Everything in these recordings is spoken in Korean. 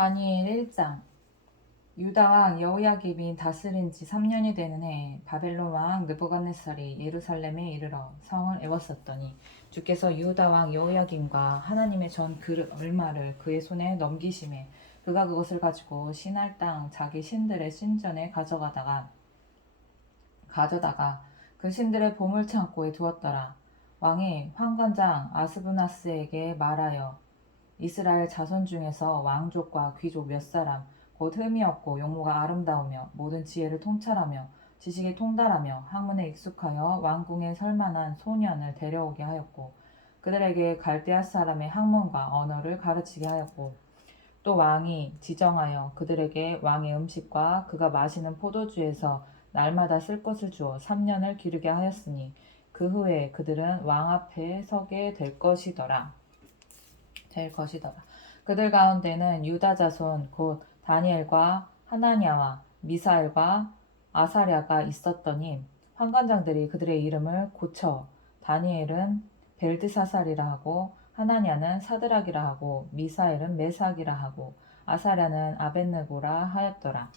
다니엘 1장. 유다 왕 여호야김이 다스린 지 3년이 되는 해에 바벨론 왕 느부갓네살이 예루살렘에 이르러 성을 애웠었더니 주께서 유다 왕 여호야김과 하나님의 전 그 얼마를 그의 손에 넘기심에 그가 그것을 가지고 시날 땅 자기 신들의 신전에 가져다가 그 신들의 보물 창고에 두었더라. 왕이 환관장 아스부나스에게 말하여 이스라엘 자손 중에서 왕족과 귀족 몇 사람 곧 흠이 없고 용모가 아름다우며 모든 지혜를 통찰하며 지식이 통달하며 학문에 익숙하여 왕궁에 설만한 소년을 데려오게 하였고 그들에게 갈대아 사람의 학문과 언어를 가르치게 하였고 또 왕이 지정하여 그들에게 왕의 음식과 그가 마시는 포도주에서 날마다 쓸 것을 주어 3년을 기르게 하였으니 그 후에 그들은 왕 앞에 서게 될 것이더라. 그들 가운데는 유다 자손 곧 다니엘과 하나냐와 미사엘과 아사랴가 있었더니 환관장들이 그들의 이름을 고쳐 다니엘은 벨드사살이라 하고 하나냐는 사드락이라 하고 미사엘은 메삭이라 하고 아사랴는 아벳느고라 하였더라.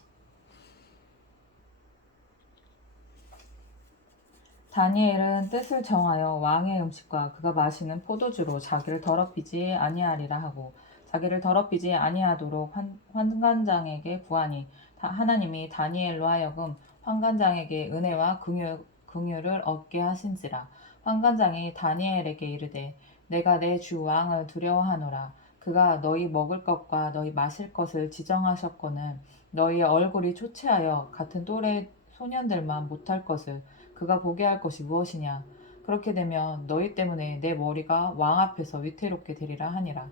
다니엘은 뜻을 정하여 왕의 음식과 그가 마시는 포도주로 자기를 더럽히지 아니하리라 하고 자기를 더럽히지 아니하도록 환관장에게 구하니 하나님이 다니엘로 하여금 환관장에게 은혜와 긍휼을 얻게 하신지라. 환관장이 다니엘에게 이르되 내가 내 주 왕을 두려워하노라. 그가 너희 먹을 것과 너희 마실 것을 지정하셨거늘 너희의 얼굴이 초췌하여 같은 또래 소년들만 못할 것을 그가 보게 할 것이 무엇이냐. 그렇게 되면 너희 때문에 내 머리가 왕 앞에서 위태롭게 되리라 하니라.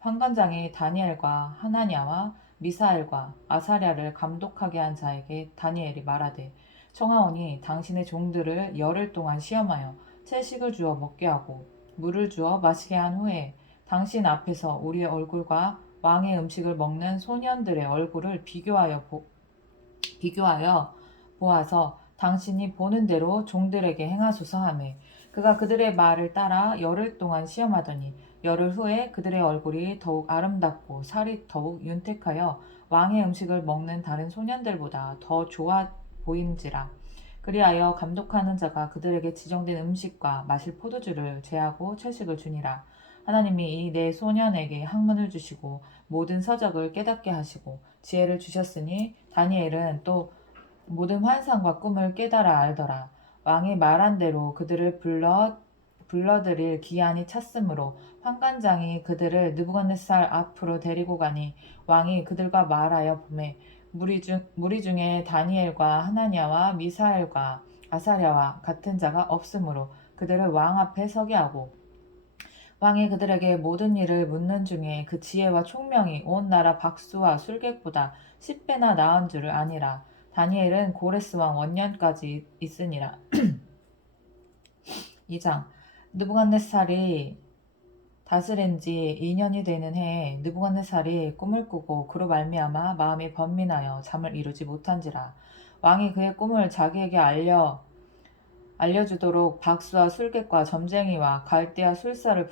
환관장이 다니엘과 하나냐와 미사엘과 아사랴를 감독하게 한 자에게 다니엘이 말하되 청하오니 당신의 종들을 열흘 동안 시험하여 채식을 주어 먹게 하고 물을 주어 마시게 한 후에 당신 앞에서 우리의 얼굴과 왕의 음식을 먹는 소년들의 얼굴을 비교하여 보아서 당신이 보는 대로 종들에게 행하소서 하매 그가 그들의 말을 따라 열흘 동안 시험하더니 열흘 후에 그들의 얼굴이 더욱 아름답고 살이 더욱 윤택하여 왕의 음식을 먹는 다른 소년들보다 더 좋아 보인지라. 그리하여 감독하는 자가 그들에게 지정된 음식과 마실 포도주를 제하고 채식을 주니라. 하나님이 이 네 소년에게 학문을 주시고 모든 서적을 깨닫게 하시고 지혜를 주셨으니 다니엘은 또 모든 환상과 꿈을 깨달아 알더라. 왕이 말한 대로 그들을 불러들일 기한이 찼으므로 환관장이 그들을 느부갓네살 앞으로 데리고 가니 왕이 그들과 말하여 보매 무리 중에 다니엘과 하나냐와 미사엘과 아사랴와 같은 자가 없으므로 그들을 왕 앞에 서게 하고 왕이 그들에게 모든 일을 묻는 중에 그 지혜와 총명이 온 나라 박수와 술객보다 10배나 나은 줄을 아니라. 다니엘은 고레스 왕 원년까지 있으니라. 2장. 느부갓네살이 다스린 지 2년이 되는 해에 느부갓네살이 꿈을 꾸고 그로 말미암아 마음이 번민하여 잠을 이루지 못한지라. 왕이 그의 꿈을 자기에게 알려주도록 박수와 술객과 점쟁이와 갈대아 술사를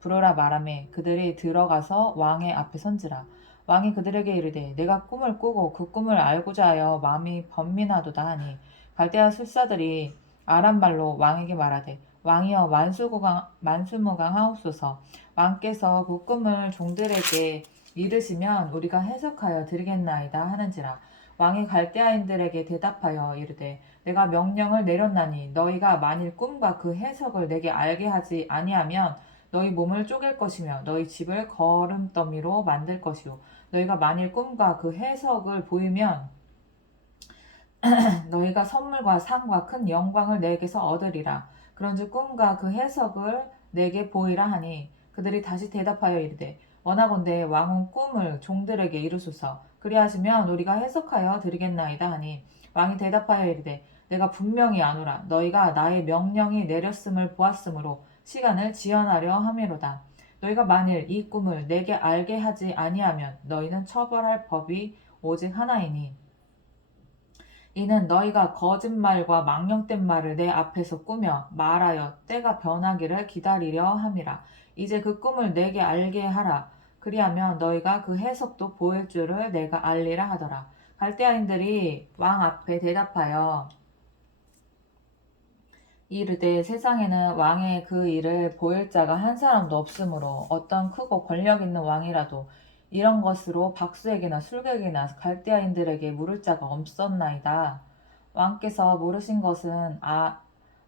부르라 말하매 그들이 들어가서 왕의 앞에 선지라. 왕이 그들에게 이르되 내가 꿈을 꾸고 그 꿈을 알고자 하여 마음이 번민하도다 하니 갈대아 술사들이 아람 말로 왕에게 말하되 왕이여 만수무강하옵소서. 왕께서 그 꿈을 종들에게 이르시면 우리가 해석하여 드리겠나이다 하는지라. 왕이 갈대아인들에게 대답하여 이르되 내가 명령을 내렸나니 너희가 만일 꿈과 그 해석을 내게 알게 하지 아니하면 너희 몸을 쪼갤 것이며 너희 집을 거름더미로 만들 것이요 너희가 만일 꿈과 그 해석을 보이면 너희가 선물과 상과 큰 영광을 내게서 얻으리라. 그런즉 꿈과 그 해석을 내게 보이라 하니 그들이 다시 대답하여 이르되 원하건대 왕은 꿈을 종들에게 이루소서. 그리하시면 우리가 해석하여 드리겠나이다 하니 왕이 대답하여 이르되 내가 분명히 아노라. 너희가 나의 명령이 내렸음을 보았으므로 시간을 지연하려 함이로다. 너희가 만일 이 꿈을 내게 알게 하지 아니하면 너희는 처벌할 법이 오직 하나이니 이는 너희가 거짓말과 망령된 말을 내 앞에서 꾸며 말하여 때가 변하기를 기다리려 함이라. 이제 그 꿈을 내게 알게 하라. 그리하면 너희가 그 해석도 보일 줄을 내가 알리라 하더라. 갈대아인들이 왕 앞에 대답하여 이르되 세상에는 왕의 그 일을 보일 자가 한 사람도 없으므로 어떤 크고 권력 있는 왕이라도 이런 것으로 박수에게나 술객에나 갈대아인들에게 물을 자가 없었나이다. 왕께서 물으신 것은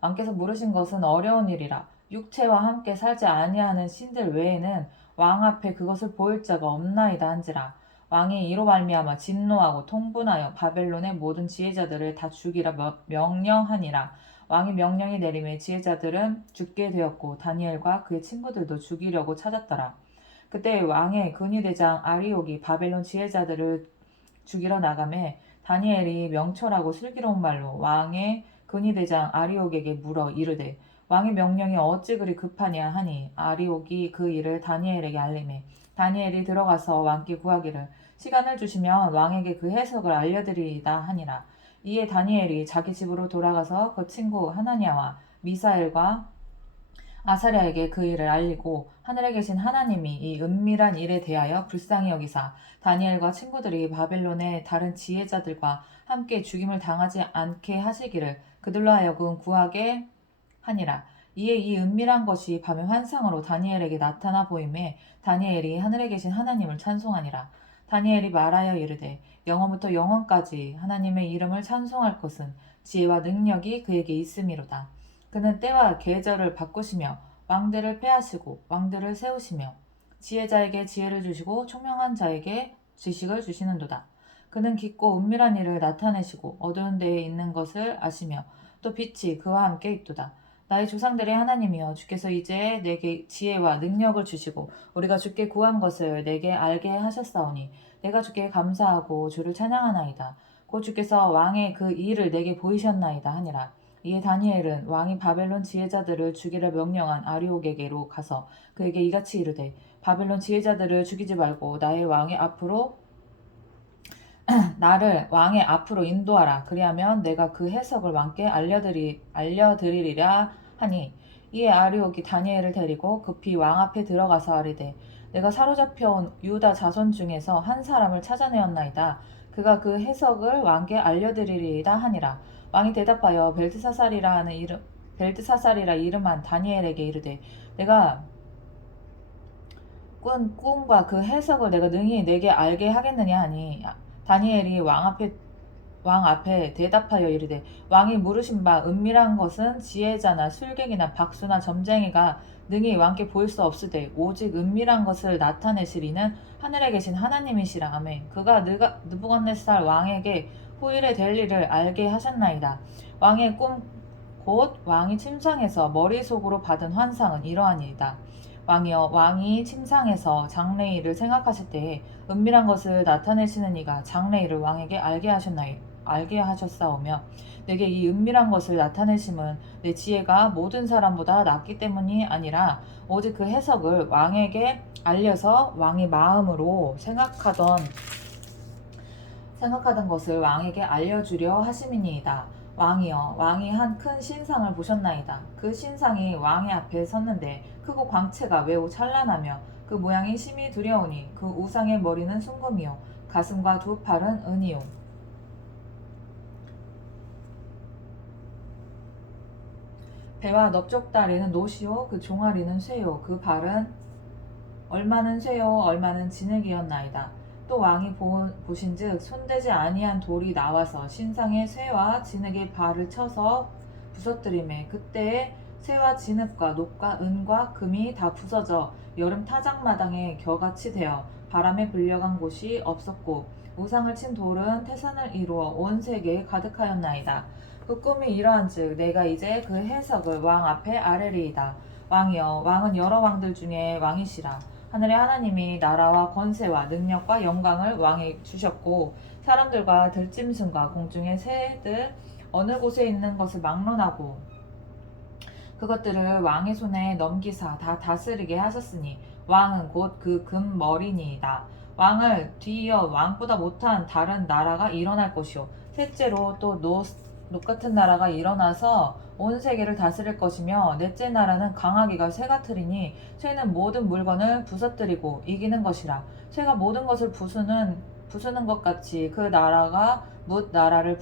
왕께서 물으신 것은 어려운 일이라. 육체와 함께 살지 아니하는 신들 외에는 왕 앞에 그것을 보일 자가 없나이다 한지라. 왕이 이로 말미암아 진노하고 통분하여 바벨론의 모든 지혜자들을 다 죽이라 명령하니라. 왕의 명령이 내림에 지혜자들은 죽게 되었고 다니엘과 그의 친구들도 죽이려고 찾았더라. 그때 왕의 근위대장 아리옥이 바벨론 지혜자들을 죽이러 나가매 다니엘이 명철하고 슬기로운 말로 왕의 근위대장 아리옥에게 물어 이르되 왕의 명령이 어찌 그리 급하냐 하니 아리옥이 그 일을 다니엘에게 알리매 다니엘이 들어가서 왕께 구하기를 시간을 주시면 왕에게 그 해석을 알려드리이다 하니라. 이에 다니엘이 자기 집으로 돌아가서 그 친구 하나냐와 미사엘과 아사랴에게 그 일을 알리고 하늘에 계신 하나님이 이 은밀한 일에 대하여 불쌍히 여기사 다니엘과 친구들이 바벨론의 다른 지혜자들과 함께 죽임을 당하지 않게 하시기를 그들로 하여금 구하게 하니라. 이에 이 은밀한 것이 밤의 환상으로 다니엘에게 나타나 보임에 다니엘이 하늘에 계신 하나님을 찬송하니라. 다니엘이 말하여 이르되 영원부터 영원까지 하나님의 이름을 찬송할 것은 지혜와 능력이 그에게 있음이로다. 그는 때와 계절을 바꾸시며 왕들을 패하시고 왕들을 세우시며 지혜자에게 지혜를 주시고 총명한 자에게 지식을 주시는도다. 그는 깊고 은밀한 일을 나타내시고 어두운 데에 있는 것을 아시며 또 빛이 그와 함께 있도다. 나의 조상들의 하나님이여 주께서 이제 내게 지혜와 능력을 주시고 우리가 주께 구한 것을 내게 알게 하셨사오니 내가 주께 감사하고 주를 찬양하나이다. 곧 주께서 왕의 그 일을 내게 보이셨나이다 하니라. 이에 다니엘은 왕이 바벨론 지혜자들을 죽이려 명령한 아리옥에게로 가서 그에게 이같이 이르되 바벨론 지혜자들을 죽이지 말고 나를 왕의 앞으로 인도하라. 그리하면 내가 그 해석을 왕께 알려드리리라 하니 이에 아리옥이 다니엘을 데리고 급히 왕 앞에 들어가서 아뢰되 내가 사로잡혀온 유다 자손 중에서 한 사람을 찾아내었나이다. 그가 그 해석을 왕께 알려드리리이다 하니라. 왕이 대답하여 벨드사살이라 이름한 다니엘에게 이르되 내가 꾼 꿈과 그 해석을 내가 능히 내게 알게 하겠느냐 하니 다니엘이 왕 앞에 대답하여 이르되 왕이 물으신 바 은밀한 것은 지혜자나 술객이나 박수나 점쟁이가 능히 왕께 보일 수 없으되 오직 은밀한 것을 나타내시리는 하늘에 계신 하나님이시라 하매 그가 느부갓네살 왕에게 후일에 될 일을 알게 하셨나이다. 왕의 꿈 곧 왕이 침상에서 머릿속으로 받은 환상은 이러하니이다. 왕이여 왕이 침상에서 장래일을 생각하실 때에 은밀한 것을 나타내시는 이가 장래일을 왕에게 알게 하셨사오며 내게 이 은밀한 것을 나타내심은 내 지혜가 모든 사람보다 낫기 때문이 아니라 오직 그 해석을 왕에게 알려서 왕이 마음으로 생각하던 것을 왕에게 알려주려 하심이니이다. 왕이여 왕이 한 큰 신상을 보셨나이다. 그 신상이 왕의 앞에 섰는데 크고 광채가 매우 찬란하며 그 모양이 심히 두려우니 그 우상의 머리는 순금이요 가슴과 두 팔은 은이요 배와 넓적다리는 노시요 그 종아리는 쇠요 그 발은 얼마는 쇠요 얼마는 진흙이었나이다. 또 왕이 보신즉 손대지 아니한 돌이 나와서 신상의 쇠와 진흙의 발을 쳐서 부서뜨리매 그때에 쇠와 진흙과 녹과 은과 금이 다 부서져 여름 타작마당에 겨같이 되어 바람에 불려간 곳이 없었고 우상을 친 돌은 태산을 이루어 온 세계에 가득하였나이다. 그 꿈이 이러한즉 내가 이제 그 해석을 왕 앞에 아뢰리이다. 왕이여 왕은 여러 왕들 중에 왕이시라. 하늘의 하나님이 나라와 권세와 능력과 영광을 왕에 주셨고 사람들과 들짐승과 공중의 새들 어느 곳에 있는 것을 막론하고 그것들을 왕의 손에 넘기사 다 다스리게 하셨으니 왕은 곧 그 금머리니이다. 왕을 뒤이어 왕보다 못한 다른 나라가 일어날 것이요 셋째로 또 노 같은 나라가 일어나서 온 세계를 다스릴 것이며 넷째 나라는 강하기가 쇠가 트리니 쇠는 모든 물건을 부서뜨리고 이기는 것이라. 쇠가 모든 것을 부수는 것 같이 그 나라가 뭇 나라를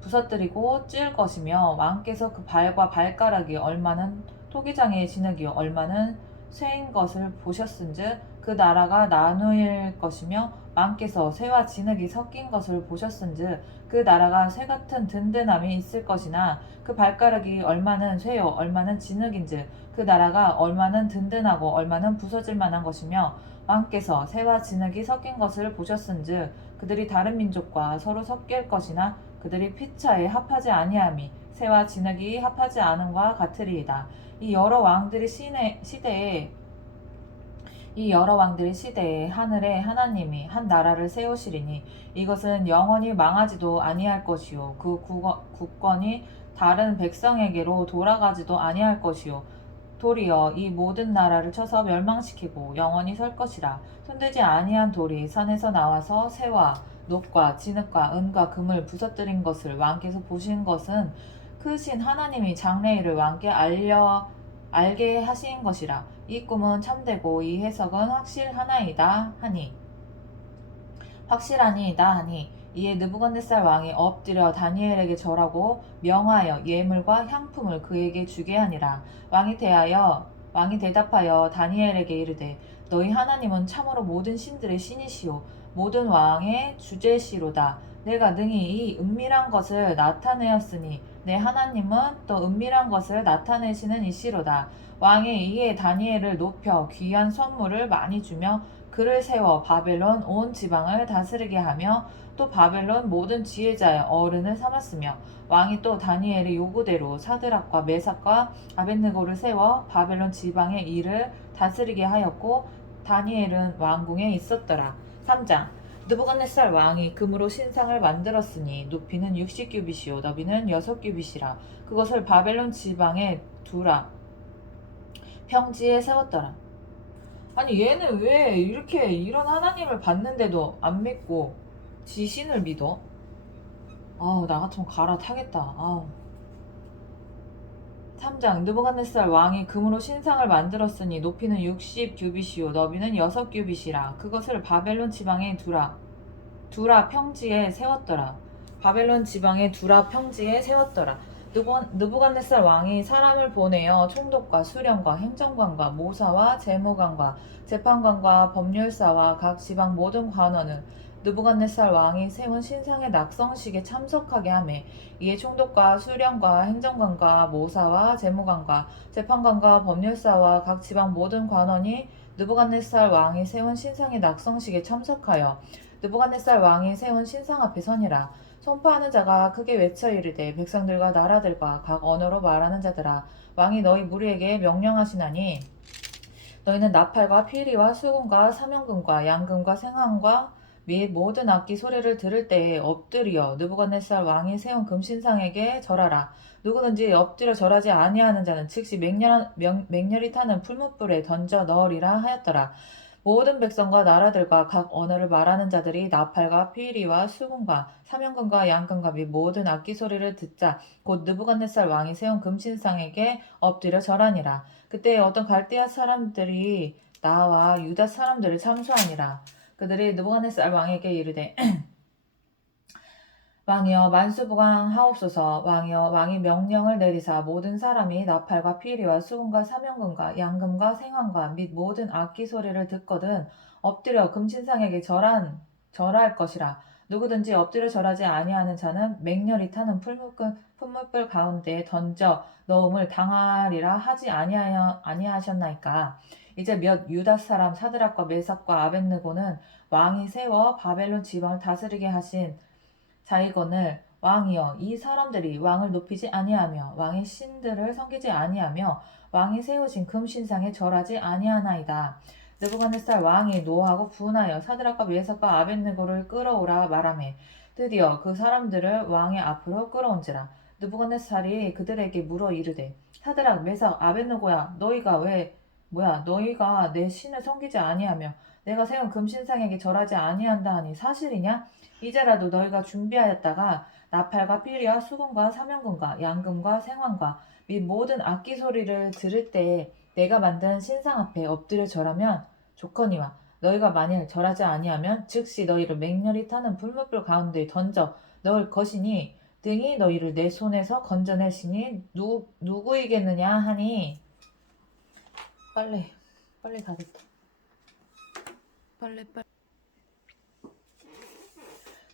부서뜨리고 찔 것이며 왕께서 그 발과 발가락이 얼마는 토기장의 진흙이요 얼마는 쇠인 것을 보셨은즉 그 나라가 나누일 것이며 왕께서 쇠와 진흙이 섞인 것을 보셨은즉 그 나라가 쇠 같은 든든함이 있을 것이나 그 발가락이 얼마는 쇠요 얼마는 진흙인즉 그 나라가 얼마는 든든하고 얼마는 부서질 만한 것이며 왕께서 쇠와 진흙이 섞인 것을 보셨은즉 그들이 다른 민족과 서로 섞일 것이나 그들이 피차에 합하지 아니함이 새와 진흙이 합하지 않음과 같으리이다. 이 여러 왕들의 시대에 하늘에 하나님이 한 나라를 세우시리니 이것은 영원히 망하지도 아니할 것이요 그 국권이 다른 백성에게로 돌아가지도 아니할 것이요 돌이여 이 모든 나라를 쳐서 멸망시키고 영원히 설 것이라. 손대지 아니한 돌이 산에서 나와서 새와 녹과 진흙과 은과 금을 부서뜨린 것을 왕께서 보신 것은 크신 하나님이 장래일을 왕께 알게 하신 것이라. 이 꿈은 참되고 이 해석은 확실하니이다 하니 이에 느부갓네살 왕이 엎드려 다니엘에게 절하고 명하여 예물과 향품을 그에게 주게 하니라. 왕이 대답하여 다니엘에게 이르되 너희 하나님은 참으로 모든 신들의 신이시요 모든 왕의 주제시로다. 내가 능히 이 은밀한 것을 나타내었으니 내 하나님은 또 은밀한 것을 나타내시는 이시로다. 왕이 이에 다니엘을 높여 귀한 선물을 많이 주며 그를 세워 바벨론 온 지방을 다스리게 하며 또 바벨론 모든 지혜자의 어른을 삼았으며 왕이 또 다니엘의 요구대로 사드락과 메삭과 아벳느고를 세워 바벨론 지방의 일을 다스리게 하였고 다니엘은 왕궁에 있었더라. 3장 느부갓네살 왕이 금으로 신상을 만들었으니 높이는 60규빗이요 너비는 6규빗이라. 그것을 바벨론 지방에 두라 평지에 세웠더라. 아니 얘는 왜 이렇게 이런 하나님을 봤는데도 안 믿고 지 신을 믿어? 아우 나 같으면 갈아타겠다. 아우. 3장 느부갓네살 왕이 금으로 신상을 만들었으니 높이는 60규빗이요 너비는 6규빗이라. 그것을 바벨론 지방에 두라 평지에 세웠더라. 바벨론 지방의 두라 평지에 세웠더라. 느부갓네살 왕이 사람을 보내어 총독과 수령과 행정관과 모사와 재무관과 재판관과 법률사와 각 지방 모든 관원은 느부갓네살 왕이 세운 신상의 낙성식에 참석하게 하매 이에 총독과 수령과 행정관과 모사와 재무관과 재판관과 법률사와 각 지방 모든 관원이 느부갓네살 왕이 세운 신상의 낙성식에 참석하여 느부갓네살 왕이 세운 신상 앞에 서니라. 선포하는 자가 크게 외쳐 이르되 백성들과 나라들과 각 언어로 말하는 자들아 왕이 너희 무리에게 명령하시나니 너희는 나팔과 피리와 수금과 사명금과 양금과 생황과 및 모든 악기 소리를 들을 때에 엎드려 느부갓네살 왕이 세운 금신상에게 절하라. 누구든지 엎드려 절하지 아니하는 자는 즉시 맹렬히 타는 풀무불에 던져 넣으리라 하였더라. 모든 백성과 나라들과 각 언어를 말하는 자들이 나팔과 피리와 수금과 사명금과 양금과 및 모든 악기 소리를 듣자 곧 느부갓네살 왕이 세운 금신상에게 엎드려 절하니라. 그때 어떤 갈대아 사람들이 나와 유다 사람들을 참수하니라. 그들이 느부갓네살 왕에게 이르되 왕이여 만수부강하옵소서. 왕이여 왕이 명령을 내리사 모든 사람이 나팔과 피리와 수금과 사명금과 양금과 생황과 및 모든 악기 소리를 듣거든 엎드려 금신상에게 절할 것이라. 누구든지 엎드려 절하지 아니하는 자는 맹렬히 타는 풀무불 가운데에 던져 넣음을 당하리라 하지 아니하셨나이까. 이제 몇 유다 사람 사드락과 메삭과 아벳느고는 왕이 세워 바벨론 지방을 다스리게 하신 자이건을 왕이여 이 사람들이 왕을 높이지 아니하며 왕의 신들을 섬기지 아니하며 왕이 세우신 금신상에 절하지 아니하나이다. 느부갓네살 왕이 노하고 분하여 사드락과 메삭과 아벳느고를 끌어오라 말하매 드디어 그 사람들을 왕의 앞으로 끌어온지라. 느부갓네살이 그들에게 물어 이르되 사드락 메삭 아벳느고야 너희가 내 신을 섬기지 아니하며 내가 세운 금신상에게 절하지 아니한다 하니 사실이냐? 이제라도 너희가 준비하였다가 나팔과 피리와 수금과 사명금과 양금과 생황과 및 모든 악기 소리를 들을 때에 내가 만든 신상 앞에 엎드려 절하면 좋거니와 너희가 만일 절하지 아니하면 즉시 너희를 맹렬히 타는 불못불 가운데에 던져 넣을 것이니 등이 너희를 내 손에서 건져내시니 누구이겠느냐 하니. 빨리 다 됐다. 빨리.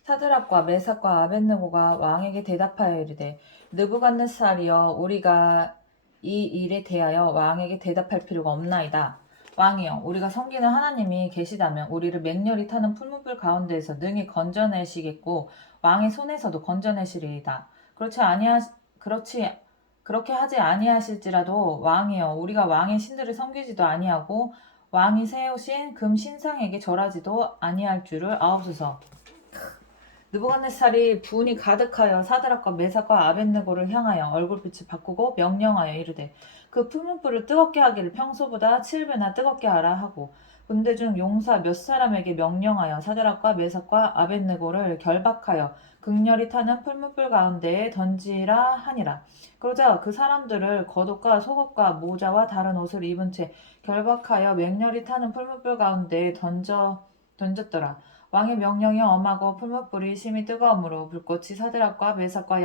사드락과 메삭과 아벳느고가 왕에게 대답하여 이르되 느부갓네살이여 우리가 이 일에 대하여 왕에게 대답할 필요가 없나이다. 왕이여 우리가 섬기는 하나님이 계시다면 우리를 맹렬히 타는 풀무불 가운데에서 능히 건져내시겠고 왕의 손에서도 건져내시리이다. 그렇게 하지 아니하실지라도 왕이여 우리가 왕의 신들을 섬기지도 아니하고 왕이 세우신 금 신상에게 절하지도 아니할 줄을 아옵소서. 느부갓네살이 분이 가득하여 사드락과 메삭과 아벳느고를 향하여 얼굴빛을 바꾸고 명령하여 이르되 그 풀무불을 뜨겁게 하기를 평소보다 7배나 뜨겁게 하라 하고 군대 중 용사 몇 사람에게 명령하여 사드락과 메삭과 아벳느고를 결박하여 극렬히 타는 풀무불 가운데에 던지라 하니라. 그러자 그 사람들을 겉옷과 속옷과 모자와 다른 옷을 입은 채 결박하여 맹렬히 타는 풀무불 가운데에 던졌더라. 왕의 명령이 엄하고 풀무불이 심히 뜨거우므로 불꽃이 사드락과 메삭과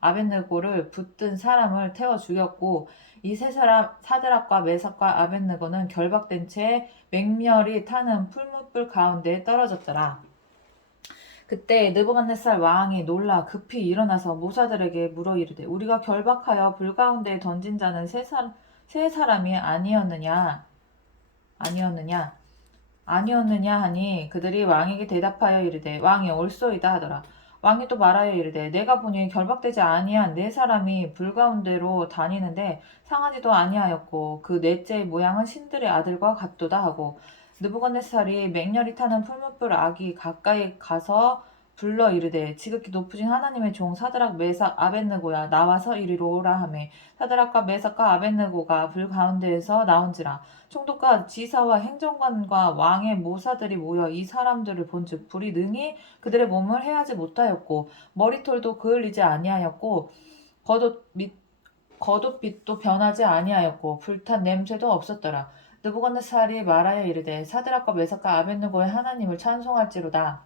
아벳느고를 붙든 사람을 태워 죽였고 이 세 사람 사드락과 메삭과 아벳느고는 결박된 채 맹렬히 타는 풀무불 가운데에 떨어졌더라. 그때 느부갓네살 왕이 놀라 급히 일어나서 모사들에게 물어 이르되 우리가 결박하여 불 가운데에 던진 자는 세 사람이 아니었느냐 하니 그들이 왕에게 대답하여 이르되 왕이 옳소이다 하더라. 왕이 또 말하여 이르되 내가 보니 결박되지 아니한 네 사람이 불 가운데로 다니는데 상하지도 아니하였고 그 넷째의 모양은 신들의 아들과 같도다 하고 느부갓네살이 맹렬히 타는 풀무불 아기 가까이 가서 불러 이르되 지극히 높으신 하나님의 종 사드락 메삭 아벳느고야 나와서 이리로 오라 하매 사드락과 메삭과 아벳느고가 불 가운데에서 나온지라. 총독과 지사와 행정관과 왕의 모사들이 모여 이 사람들을 본즉 불이 능히 그들의 몸을 해하지 못하였고 머리털도 그을리지 아니하였고 겉옷빛도 변하지 아니하였고 불탄 냄새도 없었더라. 느부갓네살이 말하여 이르되 사드락과 메삭과 아벳느고의 하나님을 찬송할지로다.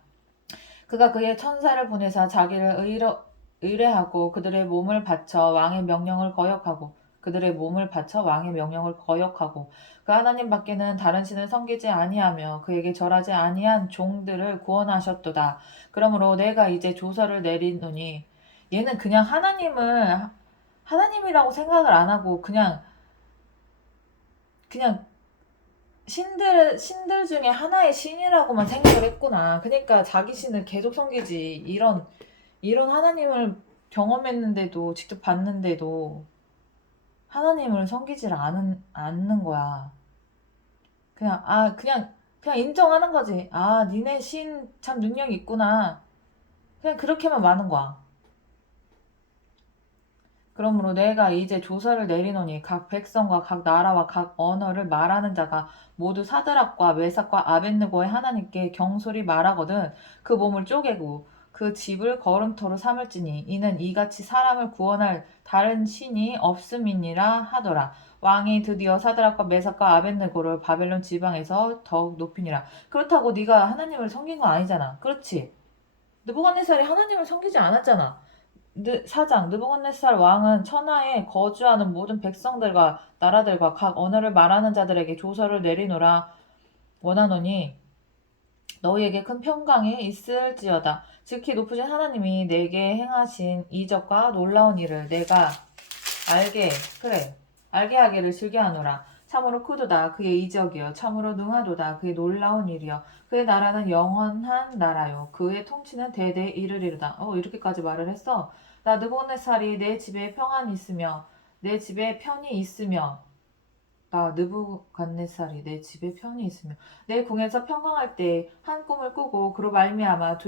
그가 그의 천사를 보내사 자기를 의뢰하고 그들의 몸을 바쳐 왕의 명령을 거역하고 그 하나님 밖에는 다른 신을 섬기지 아니하며 그에게 절하지 아니한 종들을 구원하셨도다. 그러므로 내가 이제 조서를 내리노니 얘는 그냥 하나님이라고 생각을 안 하고 그냥 신들 중에 하나의 신이라고만 생각을 했구나. 그러니까 자기 신을 계속 섬기지. 이런 하나님을 경험했는데도, 직접 봤는데도 하나님을 섬기지를 않는 거야. 그냥 인정하는 거지. 니네 신 참 능력이 있구나. 그냥 그렇게만 많은 거야. 그러므로 내가 이제 조서를 내리노니 각 백성과 각 나라와 각 언어를 말하는 자가 모두 사드락과 메삭과 아벳느고의 하나님께 경솔히 말하거든 그 몸을 쪼개고 그 집을 거름토로 삼을지니 이는 이같이 사람을 구원할 다른 신이 없음이니라 하더라. 왕이 드디어 사드락과 메삭과 아벳느고를 바벨론 지방에서 더욱 높이니라. 그렇다고 네가 하나님을 섬긴 거 아니잖아. 그렇지? 느부갓네살이 하나님을 섬기지 않았잖아. 느부갓네살 왕은 천하에 거주하는 모든 백성들과 나라들과 각 언어를 말하는 자들에게 조서를 내리노라 원하노니 너희에게 큰 평강이 있을지어다. 즉히 높으신 하나님이 내게 행하신 이적과 놀라운 일을 내가 알게 하기를 즐겨하노라. 참으로 크도다 그의 이적이여 참으로 능하도다 그의 놀라운 일이여 그의 나라는 영원한 나라요 그의 통치는 대대에 이르리로다. 이렇게까지 말을 했어. 나 느부갓네살이 내 집에 평안이 있으며 내 집에 편이 있으며 내 궁에서 평강할 때 한 꿈을 꾸고 그로 말미암아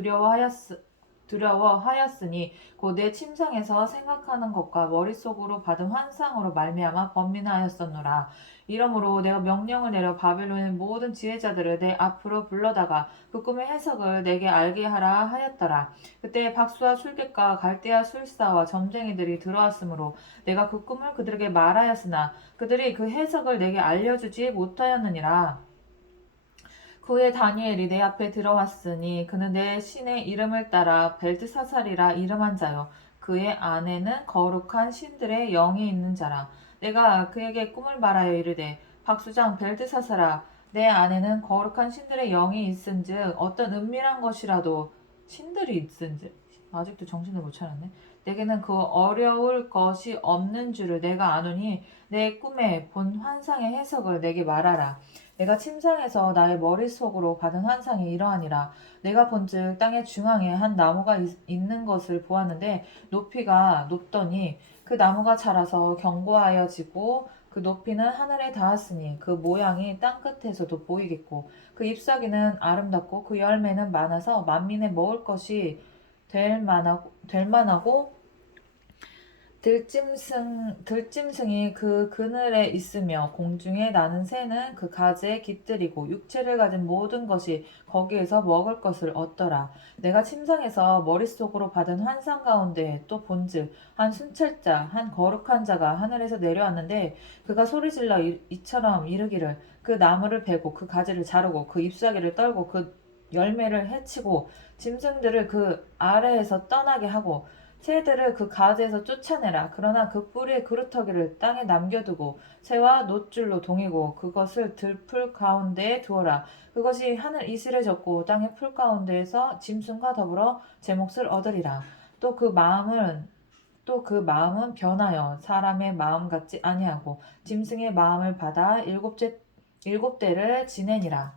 두려워하였으니 곧 내 침상에서 생각하는 것과 머릿속으로 받은 환상으로 말미암아 번민하였었노라. 이러므로 내가 명령을 내려 바벨론의 모든 지혜자들을 내 앞으로 불러다가 그 꿈의 해석을 내게 알게 하라 하였더라. 그때 박수와 술객과 갈대아 술사와 점쟁이들이 들어왔으므로 내가 그 꿈을 그들에게 말하였으나 그들이 그 해석을 내게 알려주지 못하였느니라. 그후에 다니엘이 내 앞에 들어왔으니 그는 내 신의 이름을 따라 벨드사살이라 이름한 자요. 그의 안에는 거룩한 신들의 영이 있는 자라. 내가 그에게 꿈을 말하여 이르되 박수장 벨드사살아, 내 안에는 거룩한 신들의 영이 있은즉 어떤 은밀한 것이라도 신들이 있은즉 아직도 정신을 못 차렸네. 내게는 그 어려울 것이 없는 줄을 내가 아노니 내 꿈에 본 환상의 해석을 내게 말하라. 내가 침상에서 나의 머릿속으로 받은 환상이 이러하니라. 내가 본즉 땅의 중앙에 한 나무가 있는 것을 보았는데 높이가 높더니 그 나무가 자라서 견고하여지고 그 높이는 하늘에 닿았으니 그 모양이 땅 끝에서도 보이겠고 그 잎사귀는 아름답고 그 열매는 많아서 만민의 먹을 것이 될 만하고 들짐승이 그 그늘에 있으며 공중에 나는 새는 그 가지에 깃들이고 육체를 가진 모든 것이 거기에서 먹을 것을 얻더라. 내가 침상에서 머릿속으로 받은 환상 가운데 또 본즉 한 순찰자 한 거룩한 자가 하늘에서 내려왔는데 그가 소리질러 이처럼 이르기를 그 나무를 베고 그 가지를 자르고 그 잎사귀를 떨고 그 열매를 해치고 짐승들을 그 아래에서 떠나게 하고 새들을 그 가지에서 쫓아내라. 그러나 그 뿌리의 그루터기를 땅에 남겨두고 새와 놋줄로 동이고 그것을 들풀 가운데에 두어라. 그것이 하늘 이슬에 젖고 땅의 풀 가운데에서 짐승과 더불어 제 몫을 얻으리라. 또 그 마음은 변하여 사람의 마음 같지 아니하고 짐승의 마음을 받아 일곱 대를 지내니라.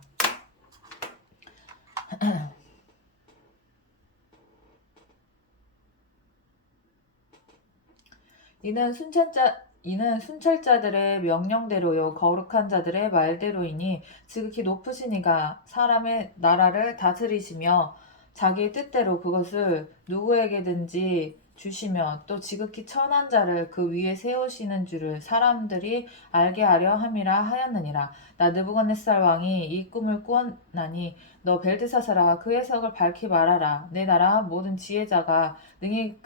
이는 순찰자들의 명령대로요 거룩한 자들의 말대로이니 지극히 높으신 이가 사람의 나라를 다스리시며 자기 뜻대로 그것을 누구에게든지 주시며 또 지극히 천한 자를 그 위에 세우시는 줄을 사람들이 알게 하려 함이라 하였느니라. 나 느부갓네살 왕이 이 꿈을 꾸었나니 너 벨드사살아 그 해석을 밝히 말하라. 내 나라 모든 지혜자가 능히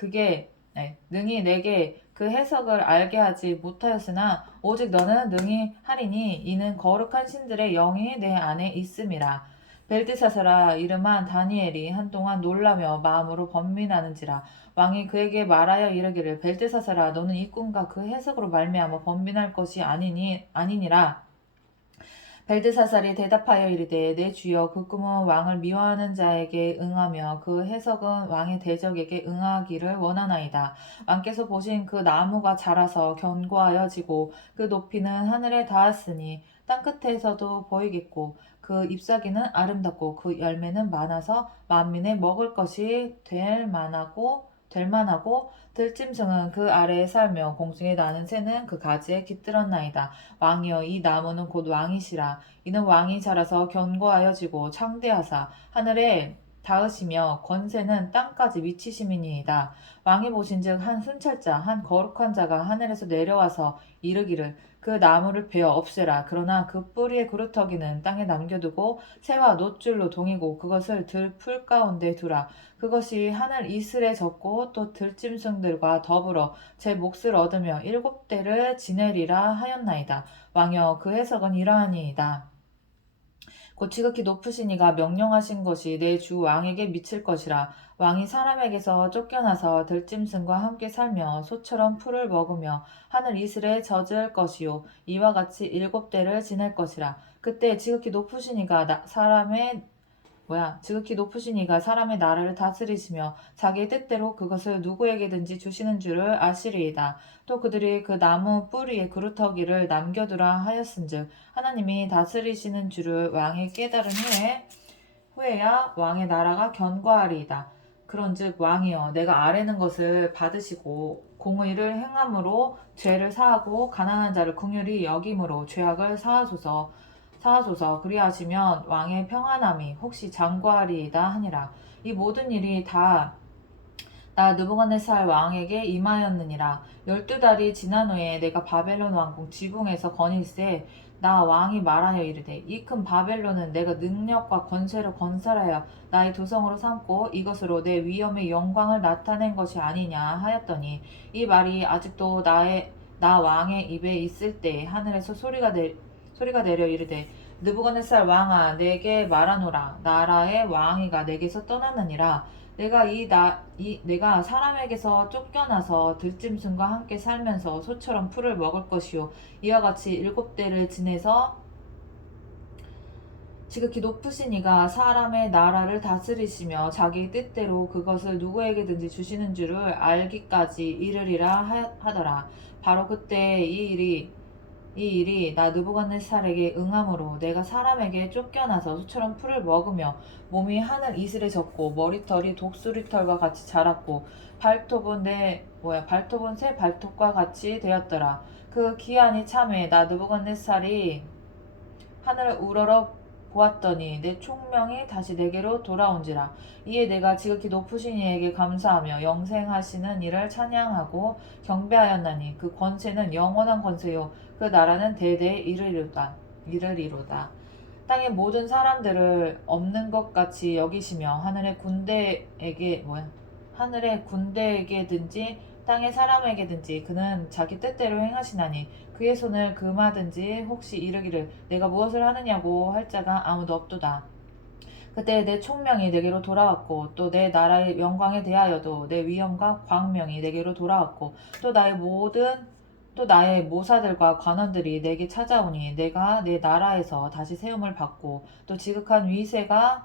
내게 그 해석을 알게 하지 못하였으나 오직 너는 능히 하리니 이는 거룩한 신들의 영이 내 안에 있음이라. 벨드사살아 이름한 다니엘이 한동안 놀라며 마음으로 번민하는지라. 왕이 그에게 말하여 이르기를 벨드사살아 너는 이 꿈과 그 해석으로 말미암아 번민할 것이 아니니라. 벨드사살이 대답하여 이르되 내 주여 그 꿈은 왕을 미워하는 자에게 응하며 그 해석은 왕의 대적에게 응하기를 원하나이다. 왕께서 보신 그 나무가 자라서 견고하여지고 그 높이는 하늘에 닿았으니 땅 끝에서도 보이겠고 그 잎사귀는 아름답고 그 열매는 많아서 만민의 먹을 것이 될 만하고 들짐승은 그 아래에 살며 공중에 나는 새는 그 가지에 깃들었나이다. 왕이여 이 나무는 곧 왕이시라. 이는 왕이 자라서 견고하여지고 창대하사 하늘에 닿으시며 권세는 땅까지 미치심이니이다. 왕이 보신즉 한 순찰자 한 거룩한 자가 하늘에서 내려와서 이르기를 그 나무를 베어 없애라. 그러나 그 뿌리의 그루터기는 땅에 남겨두고 새와 놋줄로 동이고 그것을 들풀 가운데 두라. 그것이 하늘 이슬에 젖고 또 들짐승들과 더불어 제 몫을 얻으며 일곱 대를 지내리라 하였나이다. 왕여 그 해석은 이러하니이다. 곧 지극히 높으신 이가 명령하신 것이 내 주 왕에게 미칠 것이라. 왕이 사람에게서 쫓겨나서 들짐승과 함께 살며 소처럼 풀을 먹으며 하늘 이슬에 젖을 것이요 이와 같이 일곱 대를 지낼 것이라. 그때 지극히 높으신 이가 사람의 나라를 다스리시며 자기 뜻대로 그것을 누구에게든지 주시는 줄을 아시리이다. 또 그들이 그 나무 뿌리에 그루터기를 남겨두라 하였은즉 하나님이 다스리시는 줄을 왕이 깨달은 후에야 왕의 나라가 견고하리이다. 그런즉 왕이여 내가 아뢰는 것을 받으시고 공의를 행함으로 죄를 사하고 가난한 자를 긍휼히 여김으로 죄악을 사하소서 그리하시면 왕의 평안함이 혹시 장구하리이다 하니라. 이 모든 일이 다 나 느부갓네살 왕에게 임하였느니라. 12달이 지난 후에 내가 바벨론 왕궁 지붕에서 거닐세 나 왕이 말하여 이르되 이 큰 바벨론은 내가 능력과 권세로 건설하여 나의 도성으로 삼고 이것으로 내 위엄의 영광을 나타낸 것이 아니냐 하였더니 이 말이 아직도 나 왕의 입에 있을 때 하늘에서 소리가 내려 이르되 느부갓네살 왕아 내게 말하노라 나라의 왕이가 내게서 떠났느니라. 내가 사람에게서 쫓겨나서 들짐승과 함께 살면서 소처럼 풀을 먹을 것이요 이와 같이 7대를 지내서 지극히 높으신 이가 사람의 나라를 다스리시며 자기 뜻대로 그것을 누구에게든지 주시는 줄을 알기까지 이르리라 하더라. 바로 그때 이 일이 나 느부갓네살에게 응함으로 내가 사람에게 쫓겨나서 소처럼 풀을 먹으며 몸이 하늘 이슬에 젖고 머리털이 독수리털과 같이 자랐고 발톱은 새 발톱과 같이 되었더라. 그 기한이 참에 나 느부갓네살이 하늘을 우러러 보았더니 내 총명이 다시 내게로 돌아온지라. 이에 내가 지극히 높으신 이에게 감사하며 영생하시는 이를 찬양하고 경배하였나니 그 권세는 영원한 권세요 그 나라는 대대에 이르리로다. 땅의 모든 사람들을 없는 것 같이 여기시며 하늘의 군대에게든지 땅의 사람에게든지 그는 자기 뜻대로 행하시나니 그의 손을 금하든지 혹시 이르기를 내가 무엇을 하느냐고 할 자가 아무도 없도다. 그때 내 총명이 내게로 돌아왔고 또 내 나라의 영광에 대하여도 내 위엄과 광명이 내게로 돌아왔고 또 나의 모사들과 관원들이 내게 찾아오니 내가 내 나라에서 다시 세움을 받고 또 지극한 위세가